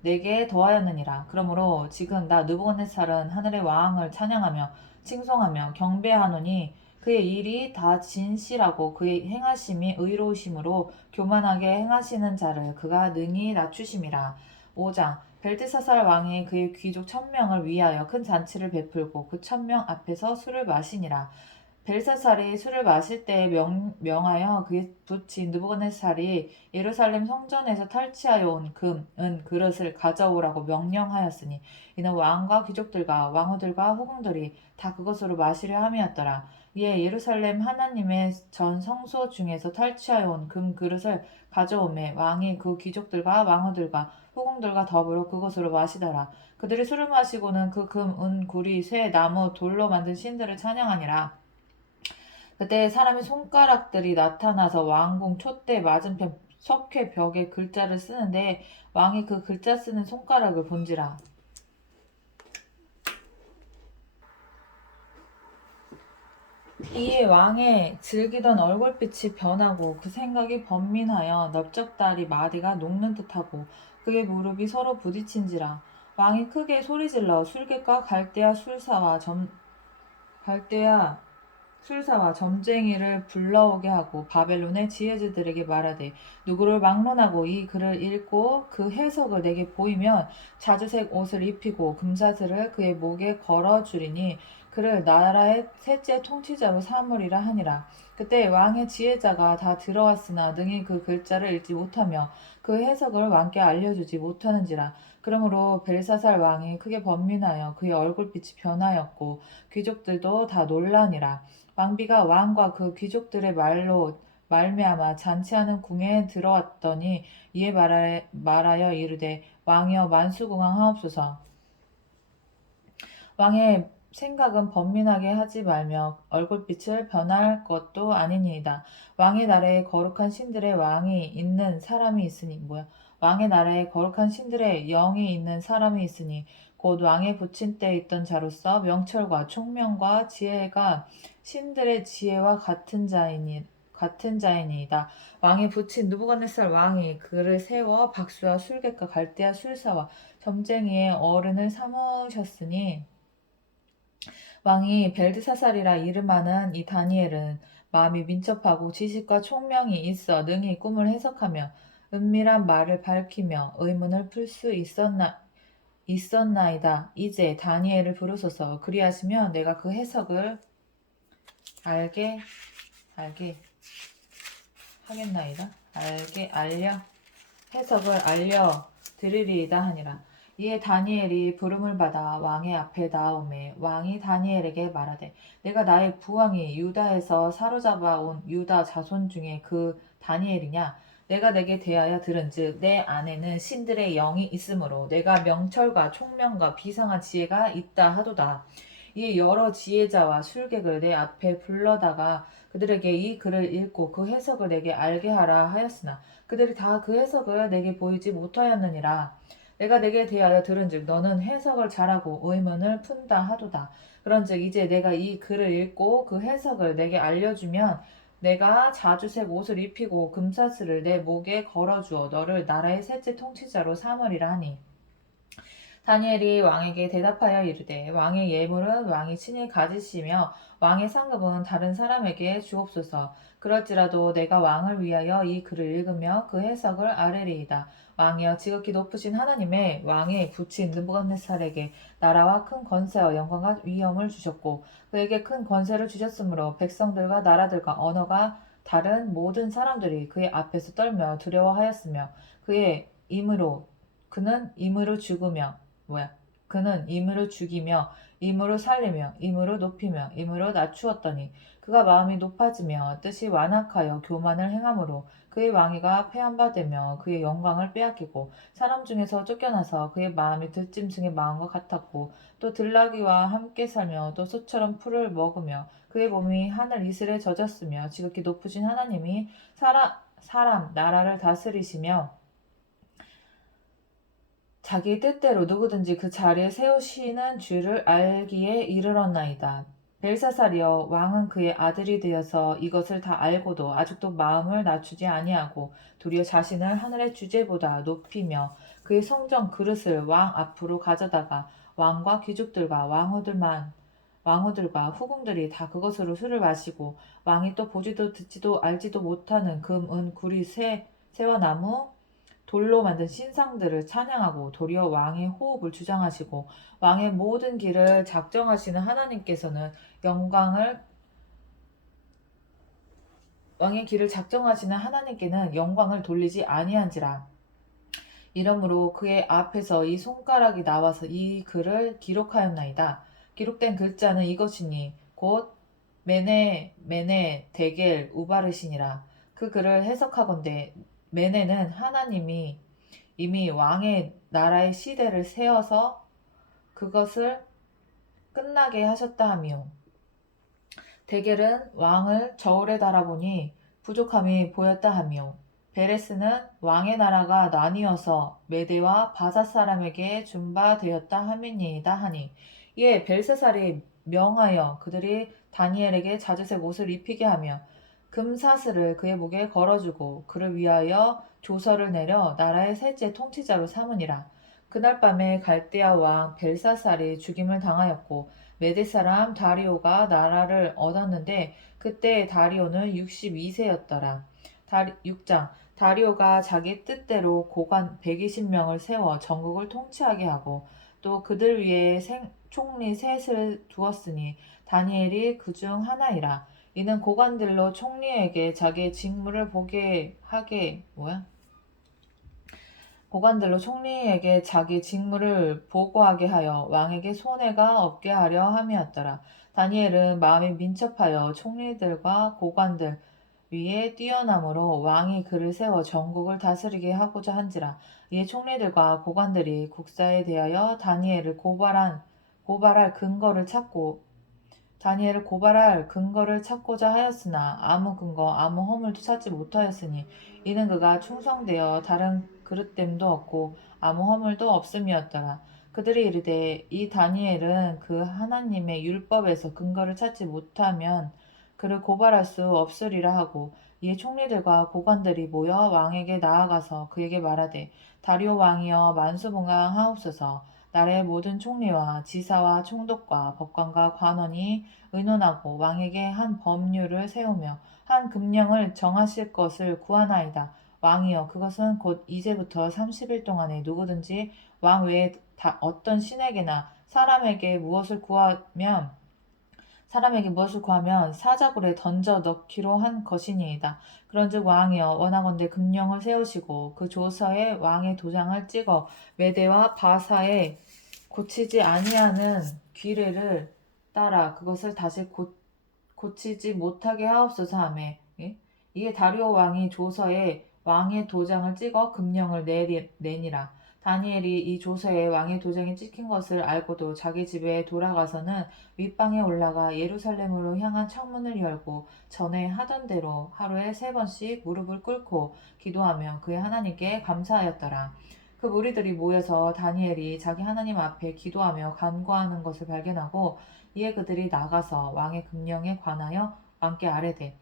내게 더하였느니라. 그러므로 지금 나 느부갓네살은 하늘의 왕을 찬양하며 칭송하며 경배하노니 그의 일이 다 진실하고 그의 행하심이 의로우심으로 교만하게 행하시는 자를 그가 능히 낮추심이라. 5장 벨드사살 왕이 그의 귀족 1000명을 위하여 큰 잔치를 베풀고 그 1000명 앞에서 술을 마시니라. 벨사살이 술을 마실 때에 명하여 그의 부친 느부갓네살이 예루살렘 성전에서 탈취하여 온 금, 은, 그릇을 가져오라고 명령하였으니 이는 왕과 귀족들과 왕후들과 후궁들이 다 그것으로 마시려 함이었더라. 이에 예루살렘 하나님의 전 성소 중에서 탈취하여 온 금 그릇을 가져오매 왕이 그 귀족들과 왕후들과 후궁들과 더불어 그것으로 마시더라. 그들이 술을 마시고는 그 금, 은, 구리, 쇠, 나무, 돌로 만든 신들을 찬양하니라. 그때 사람의 손가락들이 나타나서 왕궁 촛대 맞은편 석회 벽에 글자를 쓰는데 왕이 그 글자 쓰는 손가락을 본지라. 이에 왕의 즐기던 얼굴빛이 변하고 그 생각이 번민하여 넓적다리 마디가 녹는 듯하고 그의 무릎이 서로 부딪힌지라. 왕이 크게 소리질러 술객과 술사와 점쟁이를 불러오게 하고 바벨론의 지혜자들에게 말하되 누구를 막론하고 이 글을 읽고 그 해석을 내게 보이면 자주색 옷을 입히고 금사슬을 그의 목에 걸어주리니 그를 나라의 셋째 통치자로 삼으리라 하니라. 그때 왕의 지혜자가 다 들어왔으나 능히 그 글자를 읽지 못하며 그 해석을 왕께 알려주지 못하는지라. 그러므로 벨사살 왕이 크게 번민하여 그의 얼굴빛이 변하였고 귀족들도 다 놀라니라. 왕비가 왕과 그 귀족들의 말로 말미암아 잔치하는 궁에 들어왔더니 이에 말하여 이르되 왕이여 만수궁왕하옵소서. 왕의 생각은 번민하게 하지 말며 얼굴빛을 변할 것도 아니니이다. 왕의 나라에 거룩한 신들의 왕의 나라에 거룩한 신들의 영이 있는 사람이 있으니 곧 왕의 부친 때 있던 자로서 명철과 총명과 지혜가 신들의 지혜와 같은 자이니이다. 왕의 부친 느부갓네살 왕이 그를 세워 박수와 술객과 갈대아 술사와 점쟁이의 어른을 삼으셨으니 왕이 벨드사살이라 이름하는 이 다니엘은 마음이 민첩하고 지식과 총명이 있어 능히 꿈을 해석하며 은밀한 말을 밝히며 의문을 풀 수 있었나이다. 이제 다니엘을 부르소서. 그리하시면 내가 그 해석을 알게 하겠나이다. 해석을 알려 드리리이다 하니라. 이에 다니엘이 부름을 받아 왕의 앞에 나오매 왕이 다니엘에게 말하되 내가 나의 부왕이 유다에서 사로잡아 온 유다 자손 중에 그 다니엘이냐 내가 내게 대하여 들은즉 내 안에는 신들의 영이 있으므로 내가 명철과 총명과 비상한 지혜가 있다 하도다. 이에 여러 지혜자와 술객을 내 앞에 불러다가 그들에게 이 글을 읽고 그 해석을 내게 알게 하라 하였으나 그들이 다 그 해석을 내게 보이지 못하였느니라. 내가 내게 대하여 들은즉 너는 해석을 잘하고 의문을 푼다 하도다. 그런즉 이제 내가 이 글을 읽고 그 해석을 내게 알려주면 내가 자주색 옷을 입히고 금사슬을 내 목에 걸어주어 너를 나라의 셋째 통치자로 삼으리라 하니 다니엘이 왕에게 대답하여 이르되 왕의 예물은 왕이 친히 가지시며 왕의 상급은 다른 사람에게 주옵소서. 그럴지라도 내가 왕을 위하여 이 글을 읽으며 그 해석을 아뢰리이다. 왕이여 지극히 높으신 하나님의 왕의 부친 느부갓네살에게 나라와 큰 권세와 영광과 위엄을 주셨고 그에게 큰 권세를 주셨으므로 백성들과 나라들과 언어가 다른 모든 사람들이 그의 앞에서 떨며 두려워하였으며 그는 임으로 죽으며 그는 임으로 죽이며 임으로 살리며 임으로 높이며 임으로 낮추었더니 그가 마음이 높아지며 뜻이 완악하여 교만을 행함으로 그의 왕위가 폐한바되며 그의 영광을 빼앗기고 사람 중에서 쫓겨나서 그의 마음이 들짐승의 마음과 같았고 또 들나귀와 함께 살며 또 소처럼 풀을 먹으며 그의 몸이 하늘 이슬에 젖었으며 지극히 높으신 하나님이 사람 나라를 다스리시며 자기 뜻대로 누구든지 그 자리에 세우시는 줄을 알기에 이르렀나이다. 벨사살이여 왕은 그의 아들이 되어서 이것을 다 알고도 아직도 마음을 낮추지 아니하고 도리어 자신을 하늘의 주제보다 높이며 그의 성전 그릇을 왕 앞으로 가져다가 왕과 귀족들과 왕후들과 후궁들이 다 그것으로 술을 마시고 왕이 또 보지도 듣지도 알지도 못하는 금, 은, 구리, 새와 나무 돌로 만든 신상들을 찬양하고 도리어 왕의 호흡을 주장하시고 왕의 모든 길을 작정하시는 하나님께서는 왕의 길을 작정하시는 하나님께는 영광을 돌리지 아니한지라. 이러므로 그의 앞에서 이 손가락이 나와서 이 글을 기록하였나이다. 기록된 글자는 이것이니 곧 메네 데겔 우바르시니라. 그 글을 해석하건대 메네는 하나님이 이미 왕의 나라의 시대를 세워서 그것을 끝나게 하셨다 하며 데겔은 왕을 저울에 달아보니 부족함이 보였다 하며 베레스는 왕의 나라가 나뉘어서 메대와 바사 사람에게 준바되었다 함이니이다 하니 이에 벨세살이 명하여 그들이 다니엘에게 자주색 옷을 입히게 하며 금사슬을 그의 목에 걸어주고 그를 위하여 조서를 내려 나라의 셋째 통치자로 삼으니라. 그날 밤에 갈대아 왕 벨사살이 죽임을 당하였고 메대 사람 다리오가 나라를 얻었는데 그때 다리오는 62세였더라. 6장 다리오가 자기 뜻대로 고관 120명을 세워 전국을 통치하게 하고 또 그들 위에 총리 셋을 두었으니 다니엘이 그 중 하나이라. 이는 고관들로 총리에게 자기의 직무를 보고하게 하여 왕에게 손해가 없게 하려 함이었더라. 다니엘은 마음이 민첩하여 총리들과 고관들 위에 뛰어남으로 왕이 그를 세워 전국을 다스리게 하고자 한지라. 이에 총리들과 고관들이 국사에 대하여 다니엘을 고발할 근거를 찾고자 하였으나 아무 근거 아무 허물도 찾지 못하였으니 이는 그가 충성되어 다른 그릇됨도 없고 아무 허물도 없음이었더라. 그들이 이르되 이 다니엘은 그 하나님의 율법에서 근거를 찾지 못하면 그를 고발할 수 없으리라 하고 이에 총리들과 고관들이 모여 왕에게 나아가서 그에게 말하되 다리오 왕이여 만수무강하옵소서. 나라의 모든 총리와 지사와 총독과 법관과 관원이 의논하고 왕에게 한 법률을 세우며 한 금령을 정하실 것을 구하나이다. 왕이여 그것은 곧 이제부터 30일 동안에 누구든지 왕 외에 어떤 신에게나 사람에게 무엇을 구하면 사람에게 무엇을 구하면 사자굴에 던져 넣기로 한 것이니이다. 그런즉 왕이여 원하건대 금령을 세우시고 그 조서에 왕의 도장을 찍어 메대와 바사에 고치지 아니하는 규례를 따라 그것을 다시 고치지 못하게 하옵소서 하며 이에 다리오 왕이 조서에 왕의 도장을 찍어 금령을 내니라. 다니엘이 이 조서에 왕의 도장이 찍힌 것을 알고도 자기 집에 돌아가서는 윗방에 올라가 예루살렘으로 향한 창문을 열고 전에 하던 대로 하루에 3번씩 무릎을 꿇고 기도하며 그의 하나님께 감사하였더라. 그 무리들이 모여서 다니엘이 자기 하나님 앞에 기도하며 간구하는 것을 발견하고 이에 그들이 나가서 왕의 금령에 관하여 왕께 아뢰되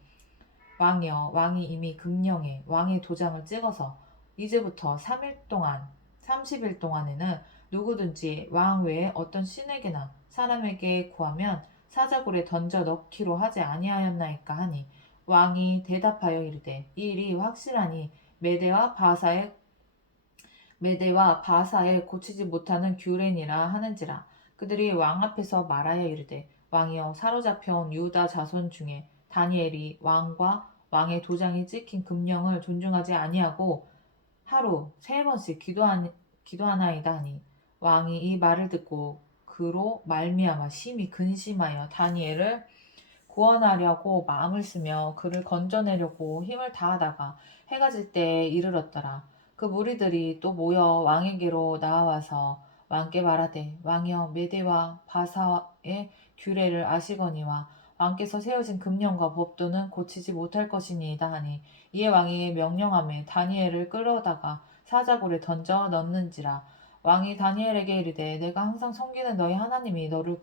왕이여 왕이 이미 금령에 왕의 도장을 찍어서 이제부터 30일 동안에는 누구든지 왕 외에 어떤 신에게나 사람에게 구하면 사자굴에 던져 넣기로 하지 아니하였나이까 하니 왕이 대답하여 이르되 이 일이 확실하니 메대와 바사에 고치지 못하는 규례니라 하는지라. 그들이 왕 앞에서 말하여 이르되 왕이여 사로잡혀온 유다 자손 중에 다니엘이 왕과 왕의 도장이 찍힌 금령을 존중하지 아니하고 하루 3번씩 기도하나이다 하니 왕이 이 말을 듣고 그로 말미암아 심히 근심하여 다니엘을 구원하려고 마음을 쓰며 그를 건져내려고 힘을 다하다가 해가 질 때에 이르렀더라. 그 무리들이 또 모여 왕에게로 나와서 왕께 말하되 왕이여 메대와 바사의 규례를 아시거니와 왕께서 세우신 금령과 법도는 고치지 못할 것이니이다 하니 이에 왕이 명령하며 다니엘을 끌어다가 사자굴에 던져 넣는지라. 왕이 다니엘에게 이르되 내가 항상 섬기는 너희 하나님이 너를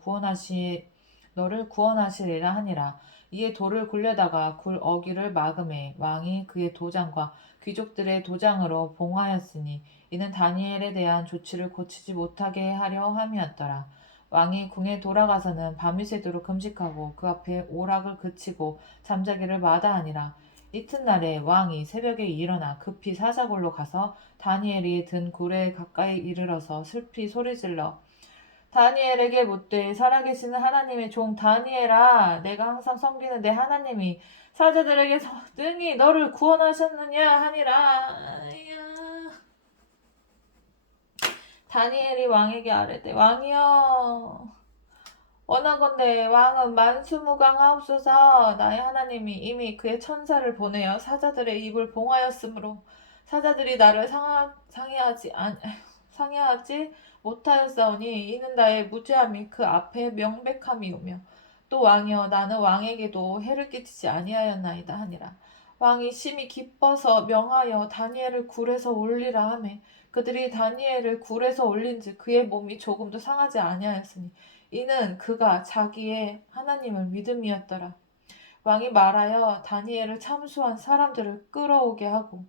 구원하시리라 하니라. 이에 돌을 굴려다가 굴 어귀를 막음에 왕이 그의 도장과 귀족들의 도장으로 봉하였으니 이는 다니엘에 대한 조치를 고치지 못하게 하려 함이었더라. 왕이 궁에 돌아가서는 밤이 새도록 금식하고 그 앞에 오락을 그치고 잠자기를 마다하니라. 이튿날에 왕이 새벽에 일어나 급히 사자굴로 가서 다니엘이 든 굴에 가까이 이르러서 슬피 소리질러 다니엘에게 묻되 살아계시는 하나님의 종 다니엘아 내가 항상 섬기는 내 하나님이 사자들에게서 능히 너를 구원하셨느냐 하니라. 다니엘이 왕에게 아뢰되 왕이여 원하건대 왕은 만수무강하옵소서. 나의 하나님이 이미 그의 천사를 보내어 사자들의 입을 봉하였으므로 사자들이 나를 상해하지 못하였사오니 이는 나의 무죄함이 그 앞에 명백함이오며 또 왕이여 나는 왕에게도 해를 끼치지 아니하였나이다 하니라. 왕이 심히 기뻐서 명하여 다니엘을 굴에서 올리라 하매 그들이 다니엘을 굴에서 올린즉 그의 몸이 조금도 상하지 아니하였으니 이는 그가 자기의 하나님을 믿음이었더라. 왕이 말하여 다니엘을 참수한 사람들을 끌어오게 하고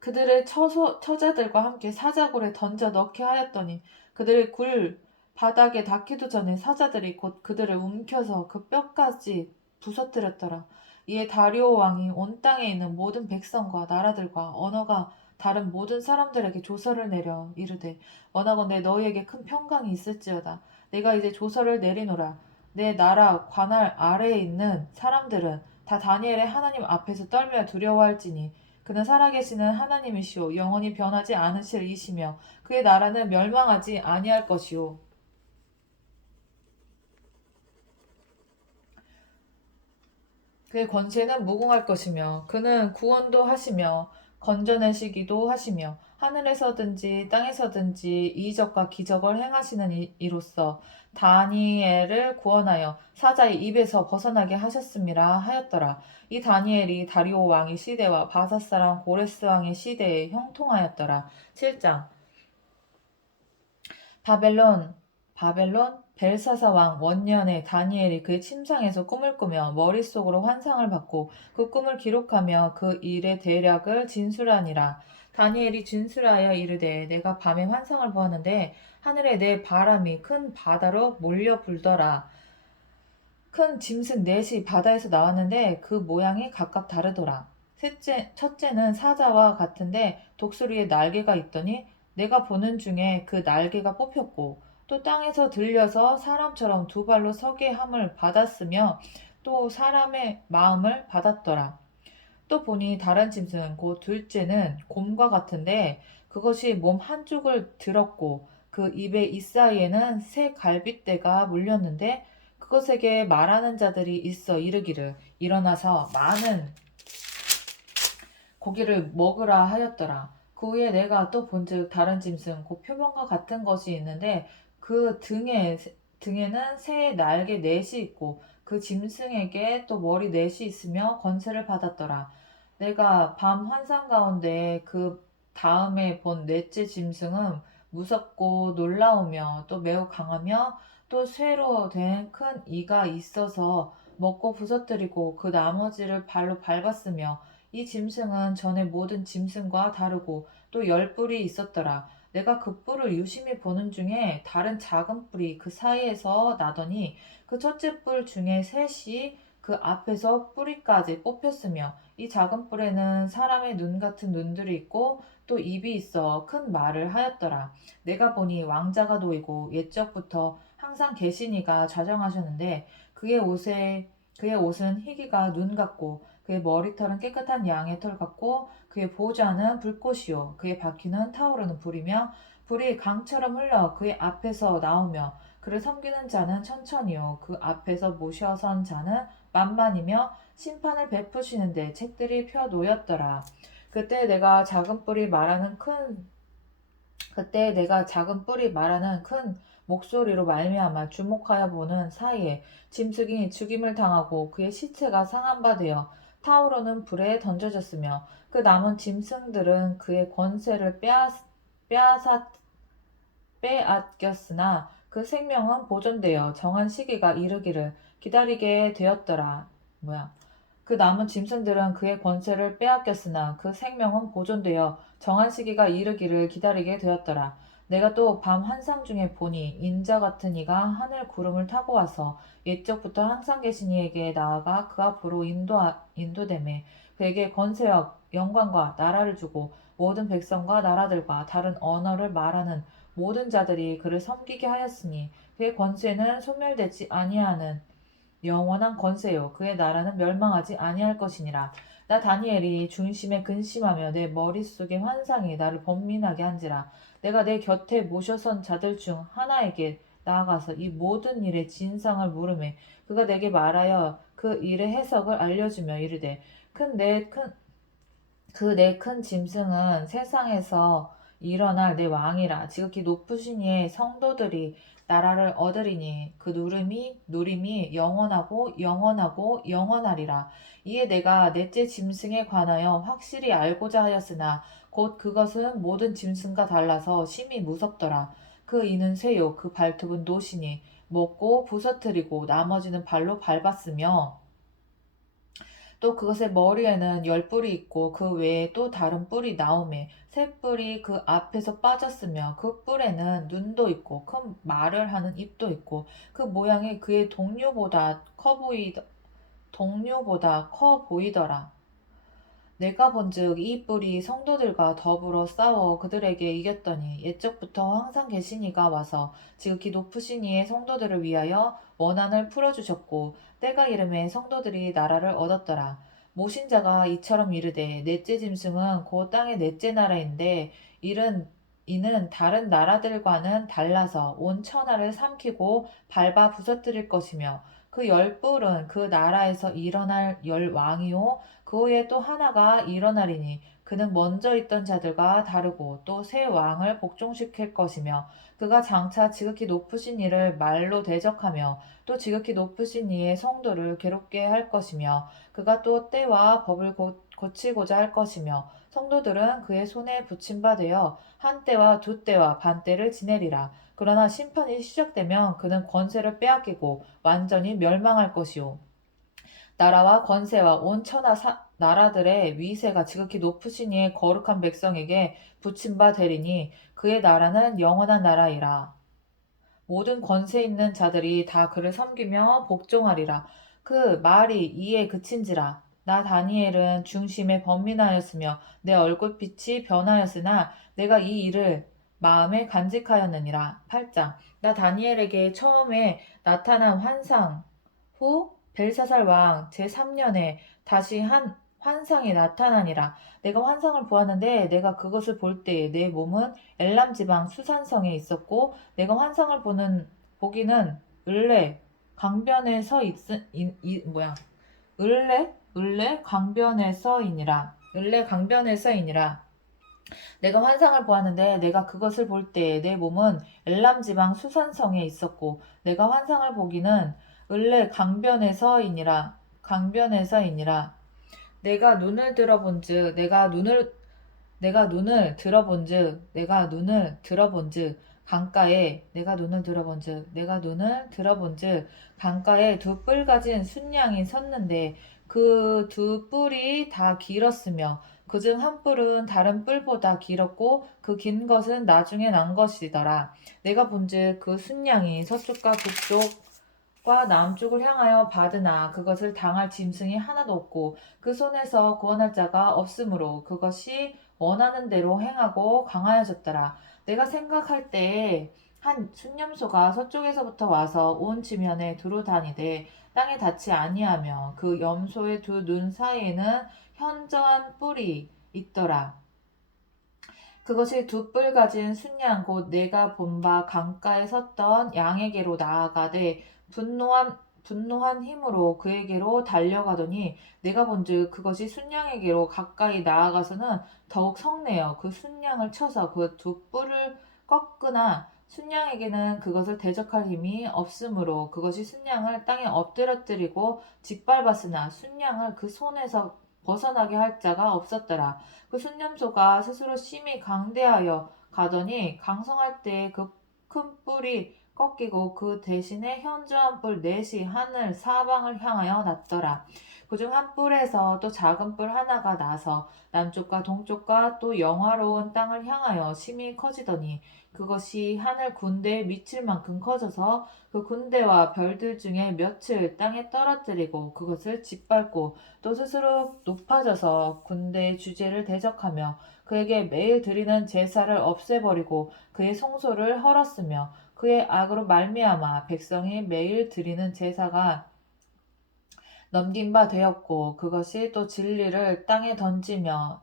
그들의 처자들과 함께 사자굴에 던져 넣게 하였더니 그들의 굴 바닥에 닿기도 전에 사자들이 곧 그들을 움켜서 그 뼈까지 부서뜨렸더라. 이에 다리오 왕이 온 땅에 있는 모든 백성과 나라들과 언어가 다른 모든 사람들에게 조서를 내려 이르되 원하건대 너희에게 큰 평강이 있을지어다. 내가 이제 조서를 내리노라. 내 나라 관할 아래에 있는 사람들은 다 다니엘의 하나님 앞에서 떨며 두려워할지니 그는 살아계시는 하나님이시오 영원히 변하지 않으실 이시며 그의 나라는 멸망하지 아니할 것이오. 그의 권세는 무궁할 것이며 그는 구원도 하시며 건져내시기도 하시며 하늘에서든지 땅에서든지 이적과 기적을 행하시는 이로써 다니엘을 구원하여 사자의 입에서 벗어나게 하셨음이라 하였더라. 이 다니엘이 다리오 왕의 시대와 바사 사람 고레스 왕의 시대에 형통하였더라. 7장 바벨론 벨사사 왕 원년에 다니엘이 그의 침상에서 꿈을 꾸며 머릿속으로 환상을 받고 그 꿈을 기록하며 그 일의 대략을 진술하니라. 다니엘이 진술하여 이르되 내가 밤에 환상을 보았는데 하늘에 내 바람이 큰 바다로 몰려 불더라. 큰 짐승 넷이 바다에서 나왔는데 그 모양이 각각 다르더라. 첫째는 사자와 같은데 독수리에 날개가 있더니 내가 보는 중에 그 날개가 뽑혔고 또 땅에서 들려서 사람처럼 두 발로 서게 함을 받았으며 또 사람의 마음을 받았더라. 또 보니 다른 짐승 곧 둘째는 곰과 같은데 그것이 몸 한쪽을 들었고 그 입의 이사이에는 새 갈빗대가 물렸는데 그것에게 말하는 자들이 있어 이르기를 일어나서 많은 고기를 먹으라 하였더라. 그 후에 내가 또 본즉 다른 짐승 곧 표범과 같은 것이 있는데 그 등에는 새의 날개 넷이 있고 그 짐승에게 또 머리 넷이 있으며 권세를 받았더라. 내가 밤 환상 가운데 그 다음에 본 넷째 짐승은 무섭고 놀라우며 또 매우 강하며 또 쇠로 된 큰 이가 있어서 먹고 부서뜨리고 그 나머지를 발로 밟았으며 이 짐승은 전에 모든 짐승과 다르고 또 열 뿔이 있었더라. 내가 그 뿔을 유심히 보는 중에 다른 작은 뿔이 그 사이에서 나더니 그 첫째 뿔 중에 셋이 그 앞에서 뿌리까지 뽑혔으며 이 작은 뿔에는 사람의 눈 같은 눈들이 있고 또 입이 있어 큰 말을 하였더라. 내가 보니 왕자가 놓이고 옛적부터 항상 계시니가 좌정하셨는데 그의 옷은 희기가 눈 같고 그의 머리털은 깨끗한 양의 털 같고 그의 보좌는 불꽃이요 그의 바퀴는 타오르는 불이며 불이 강처럼 흘러 그의 앞에서 나오며 그를 섬기는 자는 천천히요 그 앞에서 모셔선 자는 만만이며 심판을 베푸시는데 책들이 펴 놓였더라. 그때 내가 작은 뿔이 말하는 큰 그때 내가 작은 뿔이 말하는 큰 목소리로 말미암아 주목하여 보는 사이에 짐승이 죽임을 당하고 그의 시체가 상한 바 되어 타오르는 불에 던져졌으며 그 남은 짐승들은 그의 권세를 빼앗았, 빼앗겼으나 그 생명은 보존되어 정한 시기가 이르기를 기다리게 되었더라. 그 남은 짐승들은 그의 권세를 빼앗겼으나 그 생명은 보존되어 정한 시기가 이르기를 기다리게 되었더라. 내가 또 밤 환상 중에 보니 인자 같은 이가 하늘 구름을 타고 와서 옛적부터 항상 계신 이에게 나아가 그 앞으로 인도되매 그에게 권세와 영광과 나라를 주고 모든 백성과 나라들과 다른 언어를 말하는 모든 자들이 그를 섬기게 하였으니 그의 권세는 소멸되지 아니하는 영원한 권세요 그의 나라는 멸망하지 아니할 것이니라. 나 다니엘이 중심에 근심하며 내 머릿속의 환상이 나를 번민하게 한지라. 내가 내 곁에 모셔선 자들 중 하나에게 나아가서 이 모든 일의 진상을 물으매 그가 내게 말하여 그 일의 해석을 알려주며 이르되 그 내 큰 짐승은 세상에서 일어날 내 왕이라. 지극히 높으신 이의 성도들이 나라를 얻으리니 그 누림이 영원하고 영원하리라. 이에 내가 넷째 짐승에 관하여 확실히 알고자 하였으나 곧 그것은 모든 짐승과 달라서 심히 무섭더라. 그 이는 쇠요 그 발톱은 노시니 먹고 부서뜨리고 나머지는 발로 밟았으며 또 그것의 머리에는 열 뿔이 있고 그 외에 또 다른 뿔이 나오매 새 뿔이 그 앞에서 빠졌으며 그 뿔에는 눈도 있고 큰 말을 하는 입도 있고 그 모양이 그의 동료보다 커 보이더라. 내가 본즉 이 뿔이 성도들과 더불어 싸워 그들에게 이겼더니 옛적부터 항상 계신 이가 와서 지극히 높으신 이의 성도들을 위하여 원한을 풀어주셨고 때가 이름에 성도들이 나라를 얻었더라. 모신 자가 이처럼 이르되 넷째 짐승은 곧 땅의 넷째 나라인데 이는 다른 나라들과는 달라서 온 천하를 삼키고 밟아 부서뜨릴 것이며 그 열 뿔은 그 나라에서 일어날 열 왕이요 그 후에 또 하나가 일어나리니 그는 먼저 있던 자들과 다르고 또 새 왕을 복종시킬 것이며 그가 장차 지극히 높으신 이를 말로 대적하며 또 지극히 높으신 이의 성도를 괴롭게 할 것이며 그가 또 때와 법을 고치고자 할 것이며 성도들은 그의 손에 붙임 바 되어 한 때와 두 때와 반 때를 지내리라. 그러나 심판이 시작되면 그는 권세를 빼앗기고 완전히 멸망할 것이요 나라와 권세와 온 나라들의 위세가 지극히 높으신 이의 거룩한 백성에게 붙임 바 되리니 그의 나라는 영원한 나라이라. 모든 권세 있는 자들이 다 그를 섬기며 복종하리라. 그 말이 이에 그친지라. 나 다니엘은 중심에 번민하였으며 내 얼굴빛이 변하였으나 내가 이 일을 마음에 간직하였느니라. 8장. 나 다니엘에게 처음에 나타난 환상 후 벨사살 왕 제3년에 다시 한 환상이 나타나니라. 내가 환상을 보았는데 내가 그것을 볼 때에 내 몸은 엘람 지방 수산성에 있었고 내가 환상을 보기는 을레 강변에 서 을레 강변에 서이니라. 을레 강변에 서이니라. 내가 환상을 보았는데 내가 그것을 볼 때에 내 몸은 엘람 지방 수산성에 있었고 내가 환상을 보기는 을레 강변에서이니라. 내가 눈을 들어본즉 강가에 두 뿔 가진 순양이 섰는데 그 두 뿔이 다 길었으며 그중 한 뿔은 다른 뿔보다 길었고 그 긴 것은 나중에 난 것이더라. 내가 본즉 그 순양이 서쪽과 북쪽과 남쪽을 향하여 받으나 그것을 당할 짐승이 하나도 없고 그 손에서 구원할 자가 없으므로 그것이 원하는 대로 행하고 강하여졌더라. 내가 생각할 때에 한 순념소가 서쪽에서부터 와서 온 지면에 두루 다니되 땅에 닿지 아니하며 그 염소의 두 눈 사이에는 현저한 뿔이 있더라. 그것이 두 뿔 가진 순양 곧 내가 본 바 강가에 섰던 양에게로 나아가되 분노한 힘으로 그에게로 달려가더니 내가 본즉 그것이 순양에게로 가까이 나아가서는 더욱 성내어 그 순양을 쳐서 그 두 뿔을 꺾으나 순양에게는 그것을 대적할 힘이 없으므로 그것이 순양을 땅에 엎드러뜨리고 짓밟았으나 순양을 그 손에서 벗어나게 할 자가 없었더라. 그 순념소가 스스로 심히 강대하여 가더니 강성할 때 그 큰 뿔이 꺾이고 그 대신에 현저한 뿔 넷이 하늘 사방을 향하여 났더라. 그중 한 뿔에서 또 작은 뿔 하나가 나서 남쪽과 동쪽과 또 영화로운 땅을 향하여 심히 커지더니 그것이 하늘 군대에 미칠 만큼 커져서 그 군대와 별들 중에 몇을 땅에 떨어뜨리고 그것을 짓밟고 또 스스로 높아져서 군대의 주제를 대적하며 그에게 매일 드리는 제사를 없애버리고 그의 성소를 헐었으며 그의 악으로 말미암아 백성이 매일 드리는 제사가 넘긴 바 되었고 그것이 또 진리를 땅에 던지며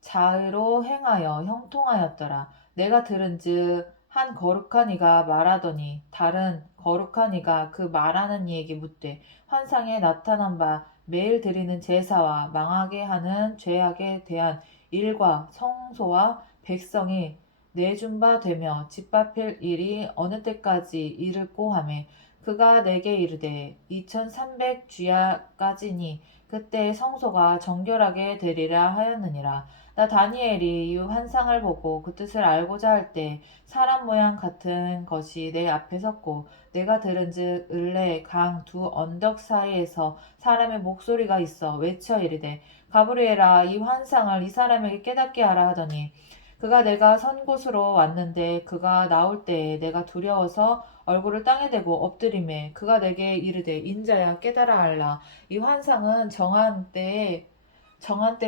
자의로 행하여 형통하였더라. 내가 들은즉 한 거룩한 이가 말하더니 다른 거룩한 이가 그 말하는 이에게 묻되 환상에 나타난 바 매일 드리는 제사와 망하게 하는 죄악에 대한 일과 성소와 백성이 내준 바 되며 짓밟힐 일이 어느 때까지 이를꼬 하매 그가 내게 이르되 2300 주야까지니 그때 성소가 정결하게 되리라 하였느니라. 나 다니엘이 이 환상을 보고 그 뜻을 알고자 할 때 사람 모양 같은 것이 내 앞에 섰고 내가 들은즉 을레 강 두 언덕 사이에서 사람의 목소리가 있어 외쳐 이르되 가브리엘아 이 환상을 이 사람에게 깨닫게 하라 하더니 그가 내가 선 곳으로 왔는데 그가 나올 때에 내가 두려워서 얼굴을 땅에 대고 엎드리매 그가 내게 이르되 인자야 깨달아 알라 이 환상은 정한 때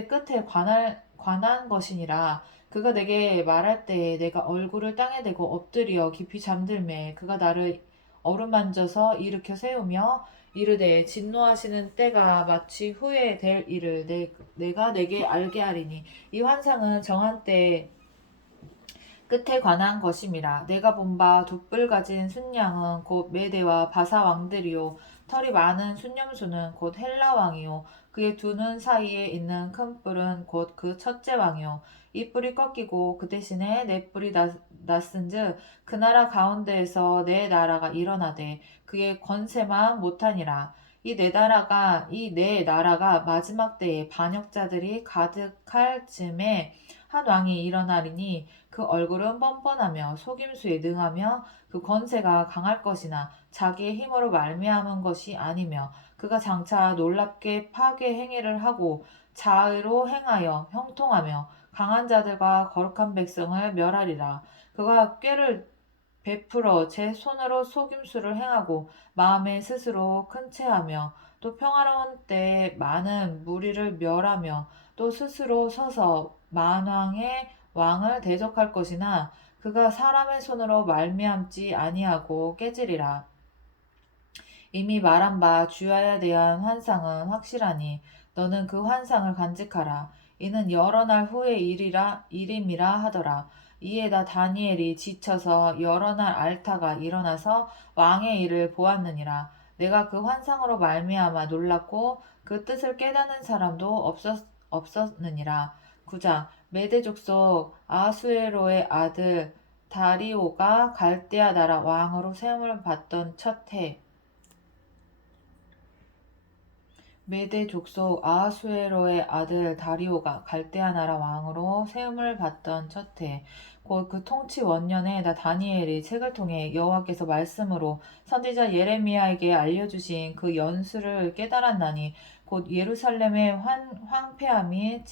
끝에 관한 것이니라. 그가 내게 말할 때에 내가 얼굴을 땅에 대고 엎드려 깊이 잠들매 그가 나를 어루만져서 일으켜 세우며 이르되 진노하시는 때가 마치 후에 될 일을 내가 내게 알게 하리니 이 환상은 정한 때 끝에 관한 것임이라. 내가 본 바 두 뿔 가진 순양은 곧 메대와 바사 왕들이요 털이 많은 순념수는 곧 헬라 왕이요 그의 두 눈 사이에 있는 큰 뿔은 곧 그 첫째 왕이요 이 뿔이 꺾이고 그 대신에 네 뿔이 났은즉 그 나라 가운데에서 네 나라가 일어나되 그의 권세만 못하니라. 이 네 나라가 마지막 때에 반역자들이 가득할 즈음에 한 왕이 일어나리니 그 얼굴은 뻔뻔하며 속임수에 능하며 그 권세가 강할 것이나 자기의 힘으로 말미암은 것이 아니며 그가 장차 놀랍게 파괴 행위를 하고 자의로 행하여 형통하며 강한 자들과 거룩한 백성을 멸하리라. 그가 꾀를 베풀어 제 손으로 속임수를 행하고 마음에 스스로 큰 채하며 또 평화로운 때에 많은 무리를 멸하며 또 스스로 서서 만왕의 왕을 대적할 것이나 그가 사람의 손으로 말미암지 아니하고 깨지리라. 이미 말한 바 주야에 대한 환상은 확실하니 너는 그 환상을 간직하라. 이는 여러 날 후의 일임이라 하더라. 이에 나 다니엘이 지쳐서 여러 날 앓다가 일어나서 왕의 일을 보았느니라. 내가 그 환상으로 말미암아 놀랐고 그 뜻을 깨닫는 사람도 없었느니라. 9장 메대 족속 아수에로의 아들 다리오가 갈대아 나라 왕으로 세움을 받던 첫 해, 메대 족속 아하수에로의 아들 다리오가 갈대아 나라 왕으로 세움을 받던 첫 해, 곧 그 통치 원년에 나 다니엘이 책을 통해 여호와께서 말씀으로 선지자 예레미야에게 알려주신 그 연수를 깨달았나니 곧 예루살렘의 황폐함이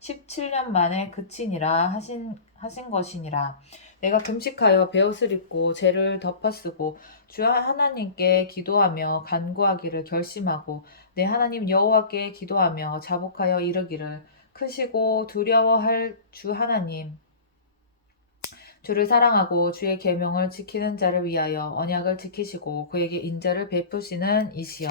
17년 만에 그치니라 하신 것이니라. 내가 금식하여 베옷을 입고 죄를 덮어쓰고 주 하나님께 기도하며 간구하기를 결심하고 내 하나님 여호와께 기도하며 자복하여 이르기를 크시고 두려워할 주 하나님 주를 사랑하고 주의 계명을 지키는 자를 위하여 언약을 지키시고 그에게 인자를 베푸시는 이시여.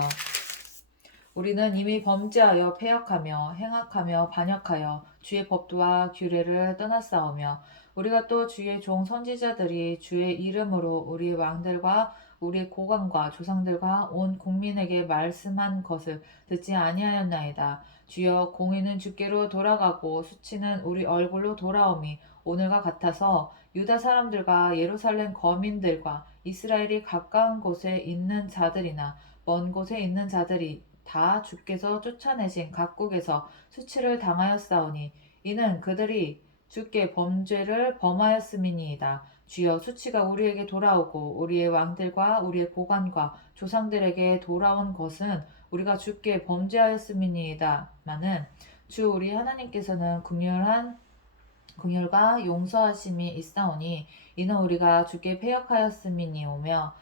우리는 이미 범죄하여 패역하며 행악하며 반역하여 주의 법도와 규례를 떠났사오며 우리가 또 주의 종 선지자들이 주의 이름으로 우리의 왕들과 우리의 고관과 조상들과 온 국민에게 말씀한 것을 듣지 아니하였나이다. 주여 공의는 주께로 돌아가고 수치는 우리 얼굴로 돌아옴이 오늘과 같아서 유다 사람들과 예루살렘 거민들과 이스라엘이 가까운 곳에 있는 자들이나 먼 곳에 있는 자들이 다 주께서 쫓아내신 각국에서 수치를 당하였사오니 이는 그들이 주께 범죄를 범하였음이니이다. 주여 수치가 우리에게 돌아오고 우리의 왕들과 우리의 고관과 조상들에게 돌아온 것은 우리가 주께 범죄하였음이니이다마는 주 우리 하나님께서는 긍휼과 용서하심이 있사오니 이는 우리가 주께 패역하였음이오며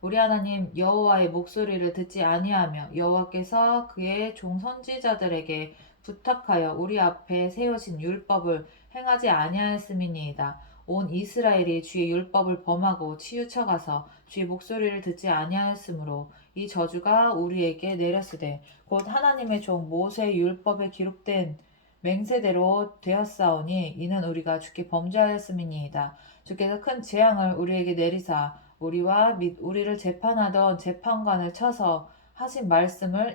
우리 하나님 여호와의 목소리를 듣지 아니하며 여호와께서 그의 종 선지자들에게 부탁하여 우리 앞에 세우신 율법을 행하지 아니하였음이니이다. 온 이스라엘이 주의 율법을 범하고 치우쳐가서 주의 목소리를 듣지 아니하였으므로 이 저주가 우리에게 내렸으되 곧 하나님의 종 모세의 율법에 기록된 맹세대로 되었사오니 이는 우리가 주께 범죄하였음이니이다. 주께서 큰 재앙을 우리에게 내리사 우리와 및 우리를 재판하던 재판관을 쳐서 하신 말씀을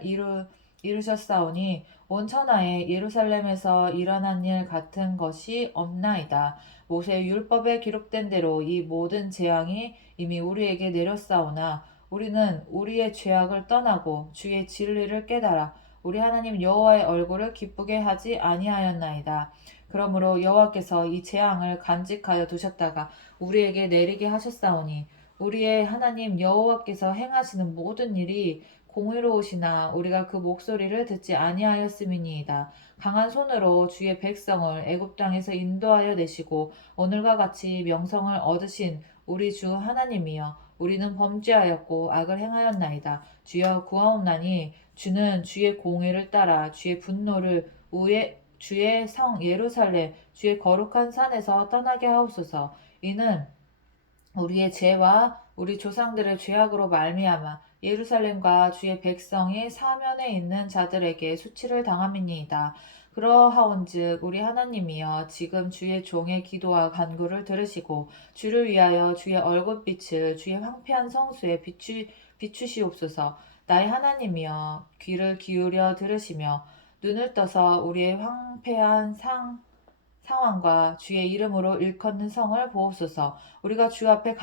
이루셨사오니 온 천하에 예루살렘에서 일어난 일 같은 것이 없나이다. 모세의 율법에 기록된 대로 이 모든 재앙이 이미 우리에게 내렸사오나 우리는 우리의 죄악을 떠나고 주의 진리를 깨달아 우리 하나님 여호와의 얼굴을 기쁘게 하지 아니하였나이다. 그러므로 여호와께서 이 재앙을 간직하여 두셨다가 우리에게 내리게 하셨사오니 우리의 하나님 여호와께서 행하시는 모든 일이 공의로우시나 우리가 그 목소리를 듣지 아니하였음이니이다. 강한 손으로 주의 백성을 애굽 땅에서 인도하여 내시고 오늘과 같이 명성을 얻으신 우리 주 하나님이여 우리는 범죄하였고 악을 행하였나이다. 주여 구하옵나니 주는 주의 공의를 따라 주의 분노를 주의 성 예루살렘 주의 거룩한 산에서 떠나게 하옵소서. 이는 우리의 죄와 우리 조상들의 죄악으로 말미암아 예루살렘과 주의 백성이 사면에 있는 자들에게 수치를 당함이니이다. 그러하온즉 우리 하나님이여 지금 주의 종의 기도와 간구를 들으시고 주를 위하여 주의 얼굴빛을 주의 황폐한 성수에 비추시옵소서. 나의 하나님이여 귀를 기울여 들으시며 눈을 떠서 우리의 황폐한 상황과 주의 이름으로 일컫는 성을 보옵소서. 우리가 주 앞에